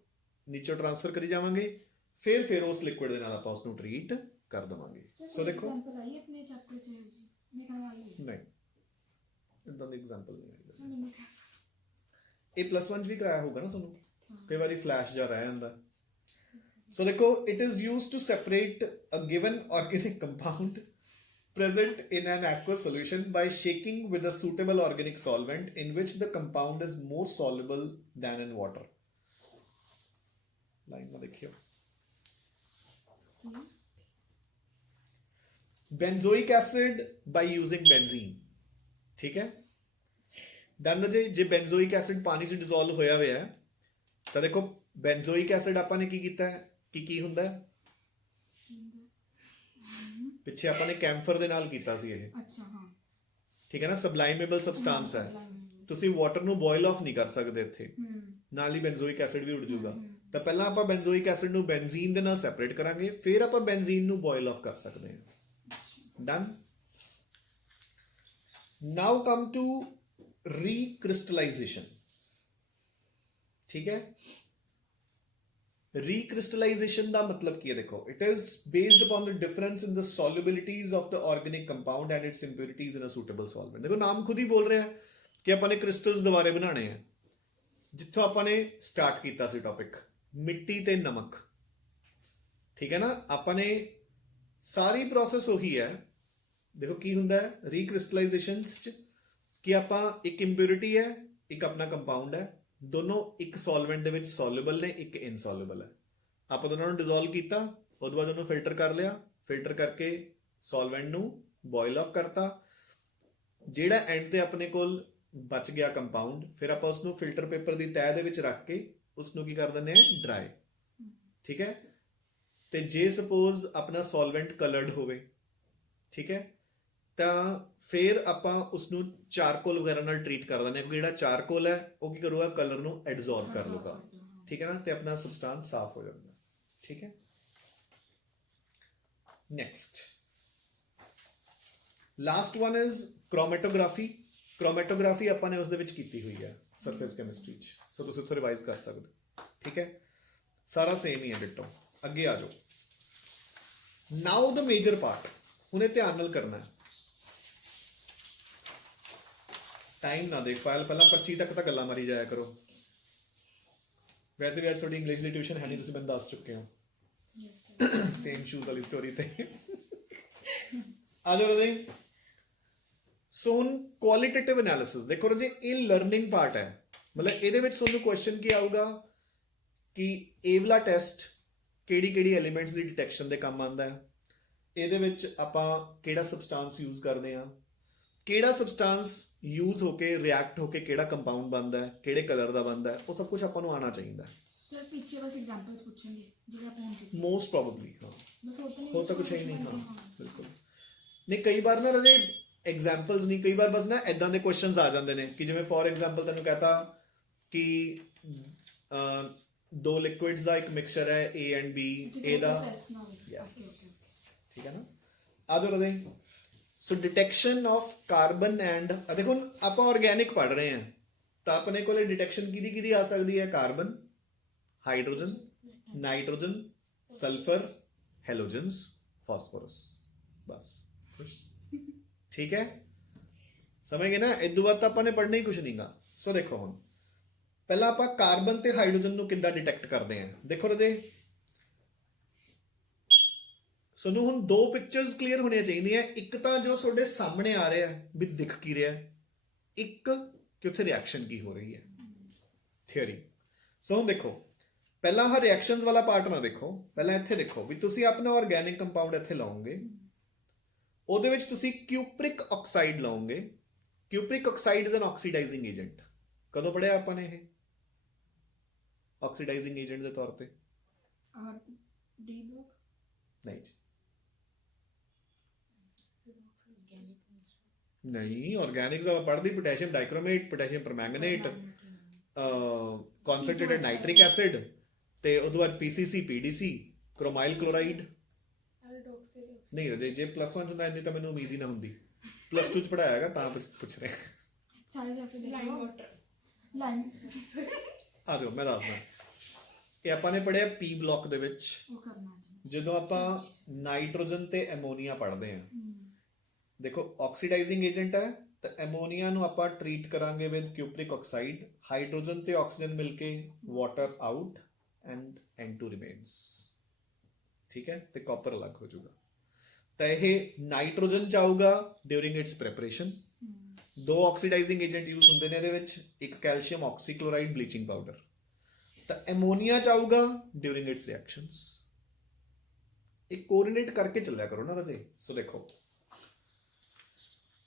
ਨੀਚੇ ਟ੍ਰਾਂਸਫਰ ਕਰੀ ਜਾਵਾਂਗੇ, ਫਿਰ ਉਸ ਲਿਕੁਇਡ ਦੇ ਨਾਲ ਆਪਾਂ ਉਸ ਨੂੰ ਟ੍ਰੀਟ ਕਰ ਦਵਾਂਗੇ। ਸੋ ਦੇਖੋ एग्जांपल आई अपने चैप्टर ਚ ਜੀ ਮੈਂ ਕਰਵਾਈ ਹੈ ਨਹੀਂ, ਇਦਾਂ ਦਾ ਐਗਜ਼ਾਮਪਲ ਨਹੀਂ ਆਏਗਾ। ਮੈਨੂੰ ਇਹ +1 ਵੀ ਕਰਾਇਆ ਹੋਊਗਾ ਨਾ ਤੁਹਾਨੂੰ, ਕਈ ਵਾਰੀ ਫਲੈਸ਼ ਜਾ ਰਹਿ ਜਾਂਦਾ। ਸੋ ਦੇਖੋ, it is used to separate a given organic compound present in an aqueous solution by shaking with a suitable organic solvent in which the compound is more soluble than in water. Line में देखिए, benzoic acid by using benzene, ठीक है। डन जी। जे benzoic acid पानी च डिसोल्व होया हुआ है तो देखो benzoic acid ਆਪਾਂ ਨੇ ਕੀ ਕੀਤਾ ਹੈ ਕਿ ਕੀ ਹੁੰਦਾ ਹੈ, ਪਿੱਛੇ ਆਪਾਂ ਨੇ ਕੈਂਫਰ ਦੇ ਨਾਲ ਕੀਤਾ ਸੀ ਇਹ, ਅੱਛਾ ਹਾਂ, ਠੀਕ ਹੈ ਨਾ। ਸਬਲਾਈਮੇਬਲ ਸਬਸਟੈਂਸ ਹੈ, ਤੁਸੀਂ ਵਾਟਰ ਨੂੰ ਬੋਇਲ ਆਫ ਨਹੀਂ ਕਰ ਸਕਦੇ ਇੱਥੇ, ਨਾਲ ਹੀ ਬੈਂਜ਼ੋਇਕ ਐਸਿਡ ਵੀ ਉੱਡ ਜਾਊਗਾ। ਤਾਂ ਪਹਿਲਾਂ ਆਪਾਂ ਬੈਂਜ਼ੋਇਕ ਐਸਿਡ ਨੂੰ ਬੈਂਜ਼ੀਨ ਦੇ ਨਾਲ ਸੈਪਰੇਟ ਕਰਾਂਗੇ, ਫਿਰ ਆਪਾਂ ਬੈਂਜ਼ੀਨ ਨੂੰ ਬੋਇਲ ਆਫ ਕਰ ਸਕਦੇ ਹਾਂ। ਡਨ। ਨਾਓ ਕਮ ਟੂ ਰੀਕ੍ਰਿਸਟਲਾਈਜੇਸ਼ਨ, ਠੀਕ ਹੈ। Recrystallization ਦਾ ਮਤਲਬ ਕੀ ਹੈ? ਦੇਖੋ, it is based upon the difference in the solubilities of the organic compound and its impurities in a suitable solvent। ਦੇਖੋ ਨਾਮ ਖੁਦ ਹੀ ਬੋਲ ਰਿਹਾ ਹੈ ਕਿ ਆਪਾਂ ਨੇ ਕ੍ਰਿਸਟਲਸ ਦੁਬਾਰੇ ਬਣਾਉਣੇ ਆ, ਜਿੱਥੋਂ ਆਪਾਂ ਨੇ ਸਟਾਰਟ ਕੀਤਾ ਸੀ ਟੌਪਿਕ, ਮਿੱਟੀ ਤੇ ਨਮਕ, ਠੀਕ ਹੈ ਨਾ। ਆਪਾਂ ਨੇ ਸਾਰੀ ਪ੍ਰੋਸੈਸ ਉਹੀ ਹੈ। ਦੇਖੋ ਕੀ ਹੁੰਦਾ ਹੈ ਰੀਕ੍ਰਿਸਟਲਾਈਜੇਸ਼ਨ 'ਚ, ਕਿ ਆਪਾਂ ਇੱਕ ਇੰਪਿਉਰਿਟੀ ਹੈ, ਇੱਕ ਆਪਣਾ ਕੰਪਾਊਂਡ ਹੈ, ਦੋਨੋਂ ਇੱਕ ਸੋਲਵੈਂਟ ਦੇ ਵਿੱਚ ਸੋਲੂਬਲ ਨੇ, ਇੱਕ ਇਨਸੋਲੂਬਲ ਹੈ। ਆਪਾਂ ਦੋਨਾਂ ਨੂੰ ਡਿਸੋਲਵ ਕੀਤਾ, ਉਹਦੇ ਬਾਅਦ ਉਹਨੂੰ ਫਿਲਟਰ ਕਰ ਲਿਆ, ਫਿਲਟਰ ਕਰਕੇ ਸੋਲਵੈਂਟ ਨੂੰ ਬੋਇਲ ਆਫ ਕਰਤਾ। ਜਿਹੜਾ ਐਂਡ ਤੇ ਆਪਣੇ ਕੋਲ ਬਚ ਗਿਆ ਕੰਪਾਊਂਡ, ਫਿਰ ਆਪਾਂ ਉਸਨੂੰ ਫਿਲਟਰ ਪੇਪਰ ਦੀ ਤਹਿ ਦੇ ਵਿੱਚ ਰੱਖ ਕੇ ਉਸਨੂੰ ਕੀ ਕਰ ਦਿੰਦੇ ਹਾਂ, ਡਰਾਈ, ਠੀਕ ਹੈ। ਤੇ ਜੇ ਸਪੋਜ਼ ਆਪਣਾ ਸੋਲਵੈਂਟ ਕਲਰਡ ਹੋਵੇ, ਠੀਕ ਹੈ, ਤਾਂ ਫਿਰ ਆਪਾਂ ਉਸ ਨੂੰ ਚਾਰਕੋਲ ਵਗੈਰਾ ਨਾਲ ਟਰੀਟ ਕਰ ਦਿੰਦੇ ਹਾਂ, ਕਿਉਂਕਿ ਜਿਹੜਾ ਚਾਰਕੋਲ ਹੈ ਉਹ ਕੀ ਕਰੂਗਾ, ਕਲਰ ਨੂੰ ਐਬਜ਼ੌਰਬ ਕਰ ਲੂਗਾ, ਠੀਕ ਹੈ ਨਾ, ਤੇ ਆਪਣਾ ਸਬਸਟੈਂਸ ਸਾਫ਼ ਹੋ ਜਾਂਦਾ, ਠੀਕ ਹੈ। Next last one is chromatography. Chromatography ਆਪਾਂ ਨੇ ਉਸ ਦੇ ਵਿੱਚ ਕੀਤੀ ਹੋਈ ਹੈ ਸਰਫੇਸ ਕੈਮਿਸਟਰੀ 'ਚ, ਸੋ ਤੁਸੀਂ ਉੱਥੋਂ ਰਿਵਾਈਜ਼ ਕਰ ਸਕਦੇ ਹੋ, ਠੀਕ ਹੈ, ਸਾਰਾ ਸੇਮ ਹੀ ਹੈ ਡਿਟੋ। ਅੱਗੇ ਆ ਜਾਓ, ਨਾਓ ਦ ਮੇਜਰ ਪਾਰਟ, ਹੁਣੇ ਧਿਆਨ ਨਾਲ ਕਰਨਾ ਹੈ, ਟਾਈਮ ਨਾ ਦੇਖ ਪਾਇਲ, ਪਹਿਲਾਂ 25 ਤੱਕ ਤਾਂ ਗੱਲਾਂ ਮਾਰੀ ਜਾਇਆ ਕਰੋ। ਵੈਸੇ ਵੀ ਅੱਜ ਤੁਹਾਡੀ ਇੰਗਲਿਸ਼ ਦੀ ਟਿਊਸ਼ਨ ਹੈ ਨਹੀਂ, ਤੁਸੀਂ ਮੈਨੂੰ ਦੱਸ ਚੁੱਕੇ ਹੋ, ਸੇਮ ਸ਼ੂਜ਼ ਵਾਲੀ ਸਟੋਰੀ ਤੇ। ਆ ਜਾਓ ਰਾਜੇ, ਸੋ ਹੁਣ ਕੁਆਲਿਟੇਟਿਵ ਐਨਾਲਿਸਿਸ ਦੇਖੋ ਰਾਜੇ, ਇਹ ਲਰਨਿੰਗ ਪਾਰਟ ਹੈ, ਮਤਲਬ ਇਹਦੇ ਵਿੱਚ ਤੁਹਾਨੂੰ ਕੁਐਸਚਨ ਕੀ ਆਊਗਾ ਕਿ ਇਹ ਵਾਲਾ ਟੈਸਟ ਕਿਹੜੀ ਕਿਹੜੀ ਐਲੀਮੈਂਟਸ ਦੀ ਡਿਟੈਕਸ਼ਨ ਦੇ ਕੰਮ ਆਉਂਦਾ ਹੈ, ਇਹਦੇ ਵਿੱਚ ਆਪਾਂ ਕਿਹੜਾ ਸਬਸਟੈਂਸ ਯੂਜ਼ ਕਰਦੇ ਆ, ਕਿਹੜਾ ਸਬਸਟੈਂਸ ਯੂਜ਼ ਹੋ ਕੇ ਰਿਐਕਟ ਹੋ ਕੇ ਕਿਹੜਾ ਕੰਪਾਊਂਡ ਬਣਦਾ ਹੈ, ਕਿਹੜੇ ਕਲਰ ਦਾ ਬਣਦਾ ਹੈ, ਉਹ ਸਭ ਕੁਝ ਆਪਾਂ ਨੂੰ ਆਉਣਾ ਚਾਹੀਦਾ ਹੈ। ਸਰ ਪਿੱਛੇ ਬਸ ਐਗਜ਼ਾਮਪਲਸ ਪੁੱਛਣਗੇ ਜਿਹੜੇ ਆਪਾਂ ਹੁਣ ਕੀਤੇ, ਮੋਸਟ ਪ੍ਰੋਬਬਲੀ ਹਾਂ, ਬਸ ਹੋ ਤਾਂ ਕੁਛ ਹੈ ਹੀ ਨਹੀਂ, ਹਾਂ ਬਿਲਕੁਲ ਨਹੀਂ। ਕਈ ਵਾਰ ਨਾ ਰਾਜੇ ਐਗਜ਼ਾਮਪਲਸ ਨਹੀਂ, ਕਈ ਵਾਰ ਬਸ ਨਾ ਇਦਾਂ ਦੇ ਕੁਐਸਚਨਸ ਆ ਜਾਂਦੇ ਨੇ ਕਿ ਜਿਵੇਂ ਫੋਰ ਐਗਜ਼ਾਮਪਲ ਤੈਨੂੰ ਕਹਤਾ ਕਿ ਦੋ ਲਿਕੁਇਡਸ ਦਾ ਇੱਕ ਮਿਕਸਚਰ ਹੈ A ਐਂਡ B, ਇਹਦਾ ਯੈਸ, ਠੀਕ ਹੈ ਨਾ। ਆ ਜਾਓ ਰਾਜੇ, ਸੋ ਡਿਟੈਕਸ਼ਨ ਆਫ ਕਾਰਬਨ ਐਂਡ, ਦੇਖੋ ਆਪਾਂ ਆਰਗੈਨਿਕ ਪੜ੍ਹ ਰਹੇ ਹਾਂ ਤਾਂ ਆਪਣੇ ਕੋਲੇ ਡਿਟੈਕਸ਼ਨ ਕਿਹਦੀ ਕਿਹਦੀ ਆ ਸਕਦੀ ਹੈ, carbon, hydrogen, nitrogen, sulphur, halogens, phosphorus, ਬਸ ਖੁਸ਼, ਠੀਕ ਹੈ, ਸਮਝ ਗਏ ਨਾ। ਇਸ ਤੋਂ ਬਾਅਦ ਤਾਂ ਆਪਾਂ ਨੇ ਪੜ੍ਹਨਾ ਹੀ ਕੁਝ ਨਹੀਂਗਾ। ਸੋ ਦੇਖੋ ਹੁਣ ਪਹਿਲਾਂ ਆਪਾਂ ਕਾਰਬਨ ਤੇ ਹਾਈਡਰੋਜਨ ਨੂੰ ਕਿੱਦਾਂ ਡਿਟੈਕਟ ਕਰਦੇ ਹਾਂ, ਦੇਖੋ ਰਾਜੇ ਸਾਨੂੰ ਹੁਣ ਦੋ ਪਿਕਚਰਸ ਕਲੀਅਰ ਹੋਣੀਆਂ ਚਾਹੀਦੀਆਂ, ਇੱਕ ਤਾਂ ਜੋ ਤੁਹਾਡੇ ਸਾਹਮਣੇ ਆ ਰਿਹਾ ਵੀ ਦਿਖ ਕੀ ਰਿਹਾ, ਇੱਕ ਕਿ ਉੱਥੇ ਰਿਐਕਸ਼ਨ ਕੀ ਹੋ ਰਹੀ ਹੈ, ਥਿਉਰੀ। ਸੋ ਹੁਣ ਦੇਖੋ ਪਹਿਲਾਂ ਆਹ ਰਿਐਕਸ਼ਨਸ ਵਾਲਾ ਪਾਰਟ ਨਾ ਦੇਖੋ, ਪਹਿਲਾਂ ਇੱਥੇ ਦੇਖੋ ਵੀ ਤੁਸੀਂ ਆਪਣਾ ਆਰਗੈਨਿਕ ਕੰਪਾਊਂਡ ਇੱਥੇ ਲਾਓਗੇ, ਉਹਦੇ ਵਿੱਚ ਤੁਸੀਂ ਕਿਊਪਰਿਕ ਆਕਸਾਈਡ ਲਾਓਗੇ। ਕਿਊਪਰਿਕ oxide is an oxidising agent. ਕਦੋਂ ਪੜਿਆ ਆਪਾਂ ਨੇ ਇਹ ਆਕਸੀਡਾਈਜ਼ਿੰਗ ਏਜੰਟ ਦੇ ਤੌਰ ਤੇ? ਡੀ ਬਲੌਕ ਨਹੀਂ ਜੀ, ਨਹੀਂ, ਆਰਗੈਨਿਕਸ ਦਾ ਪੜ੍ਹਦੀ potassium ਡਾਈਕ੍ਰੋਮੇਟ, potassium ਪਰਮੈਂਗਨੇਟ, concentrated nitric acid, ਤੇ ਉਹਦੇ ਬਾਅਦ PCC, PDC, ਕ੍ਰੋਮਾਈਲ ਕਲੋਰਾਈਡ। ਨਹੀਂ ਰਾਜੇ, ਜੇ +1 ਚ ਹੁੰਦਾ ਇੰਨੀ ਤਾਂ ਮੈਨੂੰ ਉਮੀਦ ਹੀ ਨਾ ਹੁੰਦੀ, +2 ਚ ਪੜਾਇਆ ਹੈਗਾ ਤਾਂ ਪੁੱਛ ਰਹੇ। ਸਾਰੇ ਜਾ ਕੇ ਦੇਖੋ ਲਾਈਨ, ਆ ਜਾਓ ਮੈਂ ਦੱਸਦਾ, ਇਹ ਆਪਾਂ ਨੇ ਪੜਿਆ P ਬਲੌਕ ਦੇ ਵਿੱਚ, ਉਹ ਕਰਨਾ ਜਦੋਂ ਆਪਾਂ ਨਾਈਟ੍ਰੋਜਨ ਤੇ ਐਮੋਨੀਆ ਪੜ੍ਹਦੇ ਹਾਂ। ਦੇਖੋ ਆਕਸੀਡਾਈਜ਼ਿੰਗ ਏਜੰਟ ਹੈ ਤਾਂ ਐਮੋਨੀਆ ਨੂੰ ਆਪਾਂ ਟਰੀਟ ਕਰਾਂਗੇ ਵਿਦ ਕਿਊਪਰਿਕ ਆਕਸਾਈਡ, ਹਾਈਡਰੋਜਨ ਤੇ oxygen mill K water out and N2 remains, ਠੀਕ ਹੈ, ਤੇ ਕਾਪਰ ਅਲੱਗ ਹੋ ਜਾਊਗਾ। ਤਾਂ ਇਹ ਨਾਈਟ੍ਰੋਜਨ ਚ ਆਊਗਾ ਡਿਊਰਿੰਗ ਇਟਸ ਪ੍ਰੈਪਰੇਸ਼ਨ। ਦੋ ਆਕਸੀਡਾਈਜ਼ਿੰਗ ਏਜੰਟ ਯੂਜ਼ ਹੁੰਦੇ ਨੇ ਇਹਦੇ ਵਿੱਚ, ਇੱਕ ਕੈਲਸ਼ੀਅਮ ਆਕਸੀਕਲੋਰਾਈਡ ਬਲੀਚਿੰਗ ਪਾਊਡਰ, ਤਾਂ ਐਮੋਨੀਆ ਚ ਆਊਗਾ ਡਿਊਰਿੰਗ ਇਟਸ ਰਿਐਕਸ਼ਨਸ। ਇਹ ਕੋਆਰਡੀਨੇਟ ਕਰਕੇ ਚੱਲਿਆ ਕਰੋ ਨਾ ਰਾਜੇ। ਸੋ ਦੇਖੋ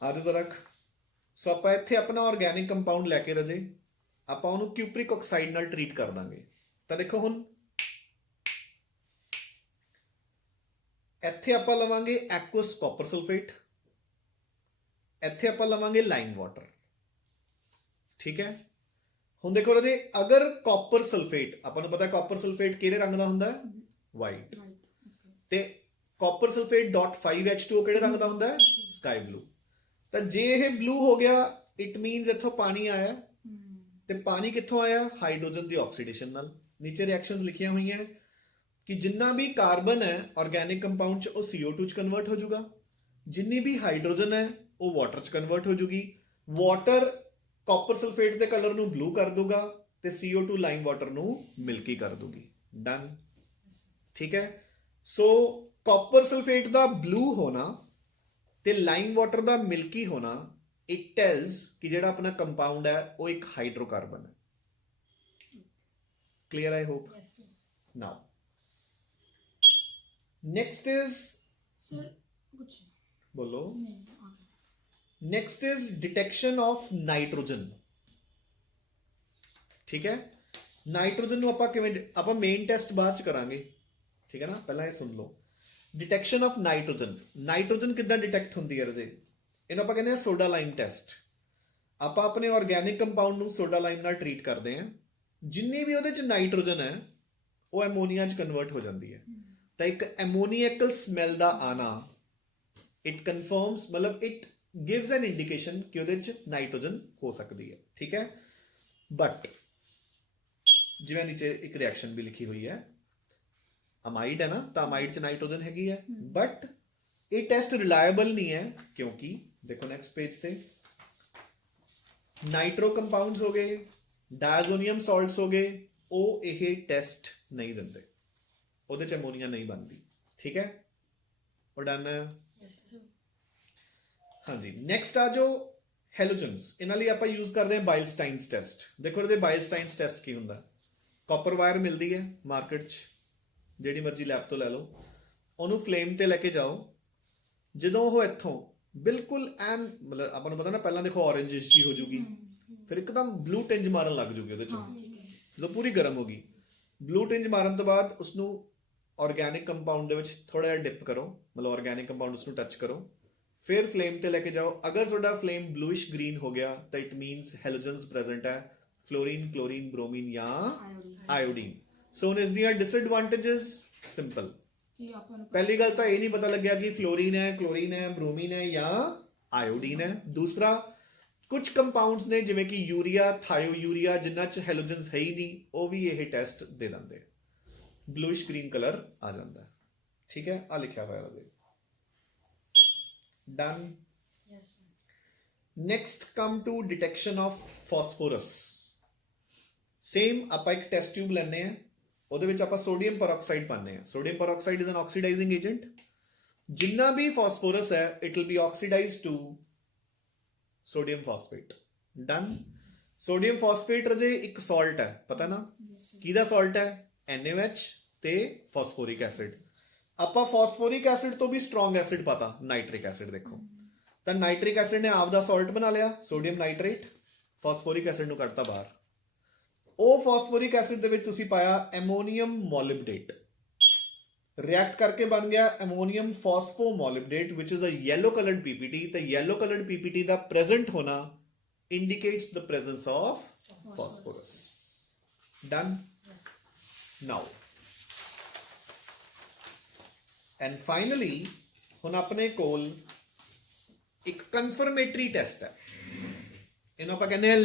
ਆ ਜਾਓ ਜ਼ਰਾ, ਸੋ ਆਪਾਂ ਇੱਥੇ ਆਪਣਾ ਆਰਗੈਨਿਕ ਕੰਪਾਊਂਡ ਲੈ ਕੇ ਰਾਜੇ ਆਪਾਂ ਉਹਨੂੰ ਕਿਊਪਰਿਕ ਆਕਸਾਈਡ ਨਾਲ ਟਰੀਟ ਕਰ ਦਾਂਗੇ। ਤਾਂ ਦੇਖੋ ਹੁਣ ਇੱਥੇ ਆਪਾਂ ਲਵਾਂਗੇ ਐਕੁਅਸ ਕਾਪਰ ਸਲਫੇਟ, ਇੱਥੇ ਆਪਾਂ ਲਵਾਂਗੇ ਲਾਈਮ ਵਾਟਰ, ਠੀਕ ਹੈ। ਹੁਣ ਦੇਖੋ ਰਾਜੇ, ਅਗਰ ਕਾਪਰ ਸਲਫੇਟ, ਆਪਾਂ ਨੂੰ ਪਤਾ ਕਾਪਰ ਸਲਫੇਟ ਕਿਹੜੇ ਰੰਗ ਦਾ ਹੁੰਦਾ ਹੈ, ਵਾਈਟ, ਤੇ ਕਾਪਰ ਸਲਫੇਟ .5H2O ਕਿਹੜੇ ਰੰਗ ਦਾ ਹੁੰਦਾ ਹੈ, ਸਕਾਈ ਬਲੂ। ਤਾਂ ਜੇ ਇਹ ਬਲੂ ਹੋ ਗਿਆ, ਇਟ ਮੀਨਸ ਇੱਥੋਂ ਪਾਣੀ ਆਇਆ, ਤੇ ਪਾਣੀ ਕਿੱਥੋਂ ਆਇਆ, ਹਾਈਡਰੋਜਨ ਦੀ ਆਕਸੀਡੇਸ਼ਨ ਨਾਲ। ਨੀਚੇ ਰਿਐਕਸ਼ਨਸ ਲਿਖੀਆਂ ਹੋਈਆਂ ਕਿ ਜਿੰਨਾ ਵੀ ਕਾਰਬਨ ਹੈ ਆਰਗੈਨਿਕ ਕੰਪਾਊਂਡ ਚ, ਉਹ CO2 ਚ ਕਨਵਰਟ ਹੋ ਜਾਊਗਾ, ਜਿੰਨੀ ਵੀ ਹਾਈਡਰੋਜਨ ਹੈ ਉਹ ਵਾਟਰ ਚ ਕਨਵਰਟ ਹੋ ਜਾਊਗੀ। ਵਾਟਰ ਕਾਪਰ ਸਲਫੇਟ ਦੇ ਕਲਰ ਨੂੰ ਬਲੂ ਕਰ ਦੂਗਾ ਤੇ CO2 ਲਾਈਮ ਵਾਟਰ ਨੂੰ ਮਿਲਕੀ ਕਰ ਦੂਗੀ। ਡਨ, ਠੀਕ ਹੈ। ਸੋ ਕਾਪਰ ਸਲਫੇਟ ਦਾ ਬਲੂ ਹੋਣਾ ਤੇ ਲਾਈਮ ਵਾਟਰ ਦਾ ਮਿਲਕੀ ਹੋਣਾ, ਇਟ ਟੈਲਸ ਕਿ ਜਿਹੜਾ ਆਪਣਾ ਕੰਪਾਊਂਡ ਹੈ ਉਹ ਇੱਕ ਹਾਈਡਰੋਕਾਰਬਨ ਹੈ। Clear, I hope. Now next is, sir ਕੁਛ ਬੋਲੋ। ਨਹੀਂ, next is detection of nitrogen, ਠੀਕ ਹੈ। ਨਾਈਟ੍ਰੋਜਨ ਨੂੰ ਆਪਾਂ ਕਿਵੇਂ, ਆਪਾਂ ਮੇਨ ਟੈਸਟ ਬਾਅਦ ਚ ਕਰਾਂਗੇ, ਠੀਕ ਹੈ ਨਾ, ਪਹਿਲਾਂ ਇਹ ਸੁਣ ਲਓ। ਡਿਟੈਕਸ਼ਨ ਆਫ ਨਾਈਟ੍ਰੋਜਨ, ਨਾਈਟ੍ਰੋਜਨ ਕਿੱਦਾਂ ਡਿਟੈਕਟ ਹੁੰਦੀ ਹੈ ਰਜੇ? ਇਹਨੂੰ ਆਪਾਂ ਕਹਿੰਦੇ ਆ ਸੋਡਾ ਲਾਈਮ ਟੈਸਟ। ਆਪਾਂ ਆਪਣੇ ਆਰਗੈਨਿਕ ਕੰਪਾਊਂਡ ਨੂੰ ਸੋਡਾ ਲਾਈਮ ਨਾਲ ਟਰੀਟ ਕਰਦੇ ਹਾਂ, ਜਿੰਨੀ ਵੀ ਉਹਦੇ ਚ ਨਾਈਟ੍ਰੋਜਨ ਹੈ ਉਹ ਐਮੋਨੀਆ ਚ ਕਨਵਰਟ ਹੋ ਜਾਂਦੀ ਹੈ। ਤਾਂ ਇੱਕ ਐਮੋਨੀਅਕਲ ਸਮੈਲ ਦਾ ਆਣਾ, ਇਟ ਕਨਫਰਮਸ, ਮਤਲਬ ਇਟ ਗਿਵਸ ਐਨ ਇੰਡੀਕੇਸ਼ਨ ਕਿ ਉਹਦੇ ਚ ਨਾਈਟ੍ਰੋਜਨ ਹੋ ਸਕਦੀ ਹੈ, ਠੀਕ ਹੈ। ਬਟ ਜਿਵੇਂ ਨੀਚੇ ਇੱਕ ਰਿਐਕਸ਼ਨ ਵੀ ਲਿਖੀ ਹੋਈ ਹੈ, ਅਮਾਈਡ ਹੈ ਨਾ, ਤਾਂ ਅਮਾਈਡ ਚ ਨਾਈਟ੍ਰੋਜਨ ਹੈਗੀ ਹੈ, ਬਟ ਇਹ ਟੈਸਟ ਰਿਲਾਇਬਲ ਨਹੀਂ ਹੈ, ਕਿਉਂਕਿ ਦੇਖੋ ਨੈਕਸਟ ਪੇਜ ਤੇ ਨਾਈਟ੍ਰੋ ਕੰਪਾਊਂਡਸ ਹੋ ਗਏ, ਡਾਇਜ਼ੋਨੀਅਮ ਸਾਲਟਸ ਹੋ ਗਏ, ਉਹ ਇਹ ਟੈਸਟ ਨਹੀਂ ਦਿੰਦੇ, ਉਹਦੇ ਚ ਅਮੋਨੀਆ ਨਹੀਂ ਬਣਦੀ, ਠੀਕ ਹੈ। ਉਹ ਡਨ ਹੈ। Yes, sir. ਹਾਂਜੀ, ਨੈਕਸਟ ਆ ਜੋ ਹੈਲੋਜਨਸ, ਇਹਨਾਂ ਲਈ ਆਪਾਂ ਯੂਜ਼ ਕਰਦੇ ਹਾਂ ਬਾਇਲਸਟਾਈਨਸ ਟੈਸਟ। ਦੇਖੋ ਇਹਦੇ ਬਾਇਲਸਟਾਈਨਸ ਟੈਸਟ ਕੀ ਹੁੰਦਾ? ਕਾਪਰ ਵਾਇਰ ਮਿਲਦੀ ਹੈ ਮਾਰਕੀਟ 'ਚ, ਜਿਹੜੀ ਮਰਜ਼ੀ ਲੈਬ ਤੋਂ ਲੈ ਲਓ, ਉਹਨੂੰ ਫਲੇਮ ਤੇ ਲੈ ਕੇ ਜਾਓ, ਜਦੋਂ ਉਹ ਇੱਥੋਂ ਬਿਲਕੁਲ ਐਨ, ਮਤਲਬ ਆਪਾਂ ਨੂੰ ਪਤਾ ਨਾ ਪਹਿਲਾਂ ਦੇਖੋ ਔਰੇਂਜਿਸ਼ ਜੀ ਹੋ ਜੂਗੀ, ਫਿਰ ਇੱਕਦਮ ਬਲੂ ਟਿੰਜ ਮਾਰਨ ਲੱਗ ਜੂਗੀ ਉਹਦੇ 'ਚੋਂ, ਜਦੋਂ ਪੂਰੀ ਗਰਮ ਹੋ ਗਈ। ਬਲੂ ਟਿੰਜ ਮਾਰਨ ਤੋਂ ਬਾਅਦ ਉਸਨੂੰ ਆਰਗੈਨਿਕ ਕੰਪਾਊਂਡ ਦੇ ਵਿੱਚ ਥੋੜਾ ਜਿਹਾ ਡਿਪ ਕਰੋ, ਮਤਲਬ ਆਰਗੈਨਿਕ ਕੰਪਾਊਂਡ ਉਸਨੂੰ ਟੱਚ ਕਰੋ, ਫਿਰ ਫਲੇਮ ਤੇ ਲੈ ਕੇ ਜਾਓ। ਅਗਰ ਤੁਹਾਡਾ ਫਲੇਮ ਬਲੂਇਸ਼ ਗ੍ਰੀਨ ਹੋ ਗਿਆ ਤਾਂ ਇਟ ਮੀਨਸ ਹੈਲੋਜਨਸ ਪ੍ਰੈਜ਼ੈਂਟ ਹੈ, ਫਲੋਰੀਨ, ਕਲੋਰੀਨ, ਬ੍ਰੋਮੀਨ ਜਾਂ ਆਇਓਡੀਨ। ਸੋ ਹੁਣ ਇਸ ਦੀਆਂ ਡਿਸਐਡਵਾਂਟੇजेस ਸਿੰਪਲ। ਇਹ ਆਪਾਂ ਨੂੰ ਪਹਿਲੀ ਗੱਲ ਤਾਂ ਇਹ ਨਹੀਂ ਪਤਾ ਲੱਗਿਆ ਕਿ ਫਲੋਰੀਨ ਹੈ, ਕਲੋਰੀਨ ਹੈ, ਬ੍ਰੋਮੀਨ ਹੈ ਜਾਂ ਆਇਓਡੀਨ ਹੈ। ਦੂਸਰਾ, ਕੁਝ ਕੰਪਾਊਂਡਸ ਨੇ ਜਿਵੇਂ ਕਿ ਯੂਰੀਆ, ਥਾਇਓਯੂਰੀਆ, ਜਿਨ੍ਹਾਂ 'ਚ ਹੈਲੋਜਨਸ ਹੈ ਹੀ ਨਹੀਂ, ਉਹ ਵੀ ਇਹ ਟੈਸਟ ਦੇ ਦਿੰਦੇ, ਬਲੂਇਸ਼ ਗ੍ਰੀਨ ਕਲਰ ਆ ਜਾਂਦਾ, ਠੀਕ ਹੈ। ਆ ਲਿਖਿਆ ਹੋਇਆ ਉਹਦੇ। Done. Yes, sir. Next come to detection of phosphorus. Same ਆਪਾਂ ਇੱਕ ਟੈਸਟ ਟਿਊਬ ਲੈਂਦੇ ਆ, ਉਹਦੇ ਵਿੱਚ ਆਪਾਂ ਸੋਡੀਅਮ ਪਰਆਕਸਾਈਡ ਪਾਉਂਦੇ ਆ। Sodium peroxide is an oxidising agent. ਜਿੰਨਾ ਵੀ ਫਾਸਫੋਰਸ ਹੈ it will be oxidised to sodium phosphate. Done. Sodium phosphate ਰਜੇ ਇੱਕ ਸਾਲਟ ਹੈ, ਪਤਾ ਨਾ ਕਿਹਦਾ ਸਾਲਟ ਹੈ? NaOH ਤੇ ਫਾਸਫੋਰਿਕ ਐਸਿਡ। ਆਪਾਂ ਫਾਸਫੋਰਿਕ ਐਸਿਡ ਤੋਂ ਵੀ ਸਟਰੋਂਗ ਐਸਿਡ ਪਤਾ, ਨਾਈਟ੍ਰਿਕ ਐਸਿਡ। ਦੇਖੋ ਤਾਂ ਨਾਈਟ੍ਰਿਕ ਐਸਿਡ ਨੇ ਆਪ ਦਾ ਸਾਲਟ ਬਣਾ ਲਿਆ ਸੋਡੀਅਮ ਨਾਈਟ੍ਰੇਟ, ਫਾਸਫੋਰਿਕ ਐਸਿਡ ਨੂੰ ਕੱਢਤਾ ਬਾਹਰ। ਉਹ ਫਾਸਫੋਰਿਕ ਐਸਿਡ ਦੇ ਵਿੱਚ ਤੁਸੀਂ ਪਾਇਆ ਐਮੋਨੀਅਮ ਮੋਲਿਬਡੇਟ, ਰਿਐਕਟ ਕਰਕੇ ਬਣ ਗਿਆ ammonium phosphomolybdate which is a yellow coloured PPT। ਤਾਂ ਯੈਲੋ ਕਲਰਡ PPT ਦਾ ਪ੍ਰੈਜ਼ੈਂਟ ਹੋਣਾ indicates the presence of phosphorus. Done. Now and finally ਹੁਣ ਆਪਣੇ ਕੋਲ ਇੱਕ ਕਨਫਰਮੇਟਰੀ ਟੈਸਟ ਹੈ, ਇਹਨੂੰ ਆਪਾਂ ਕਹਿੰਦੇ ਹਾਂ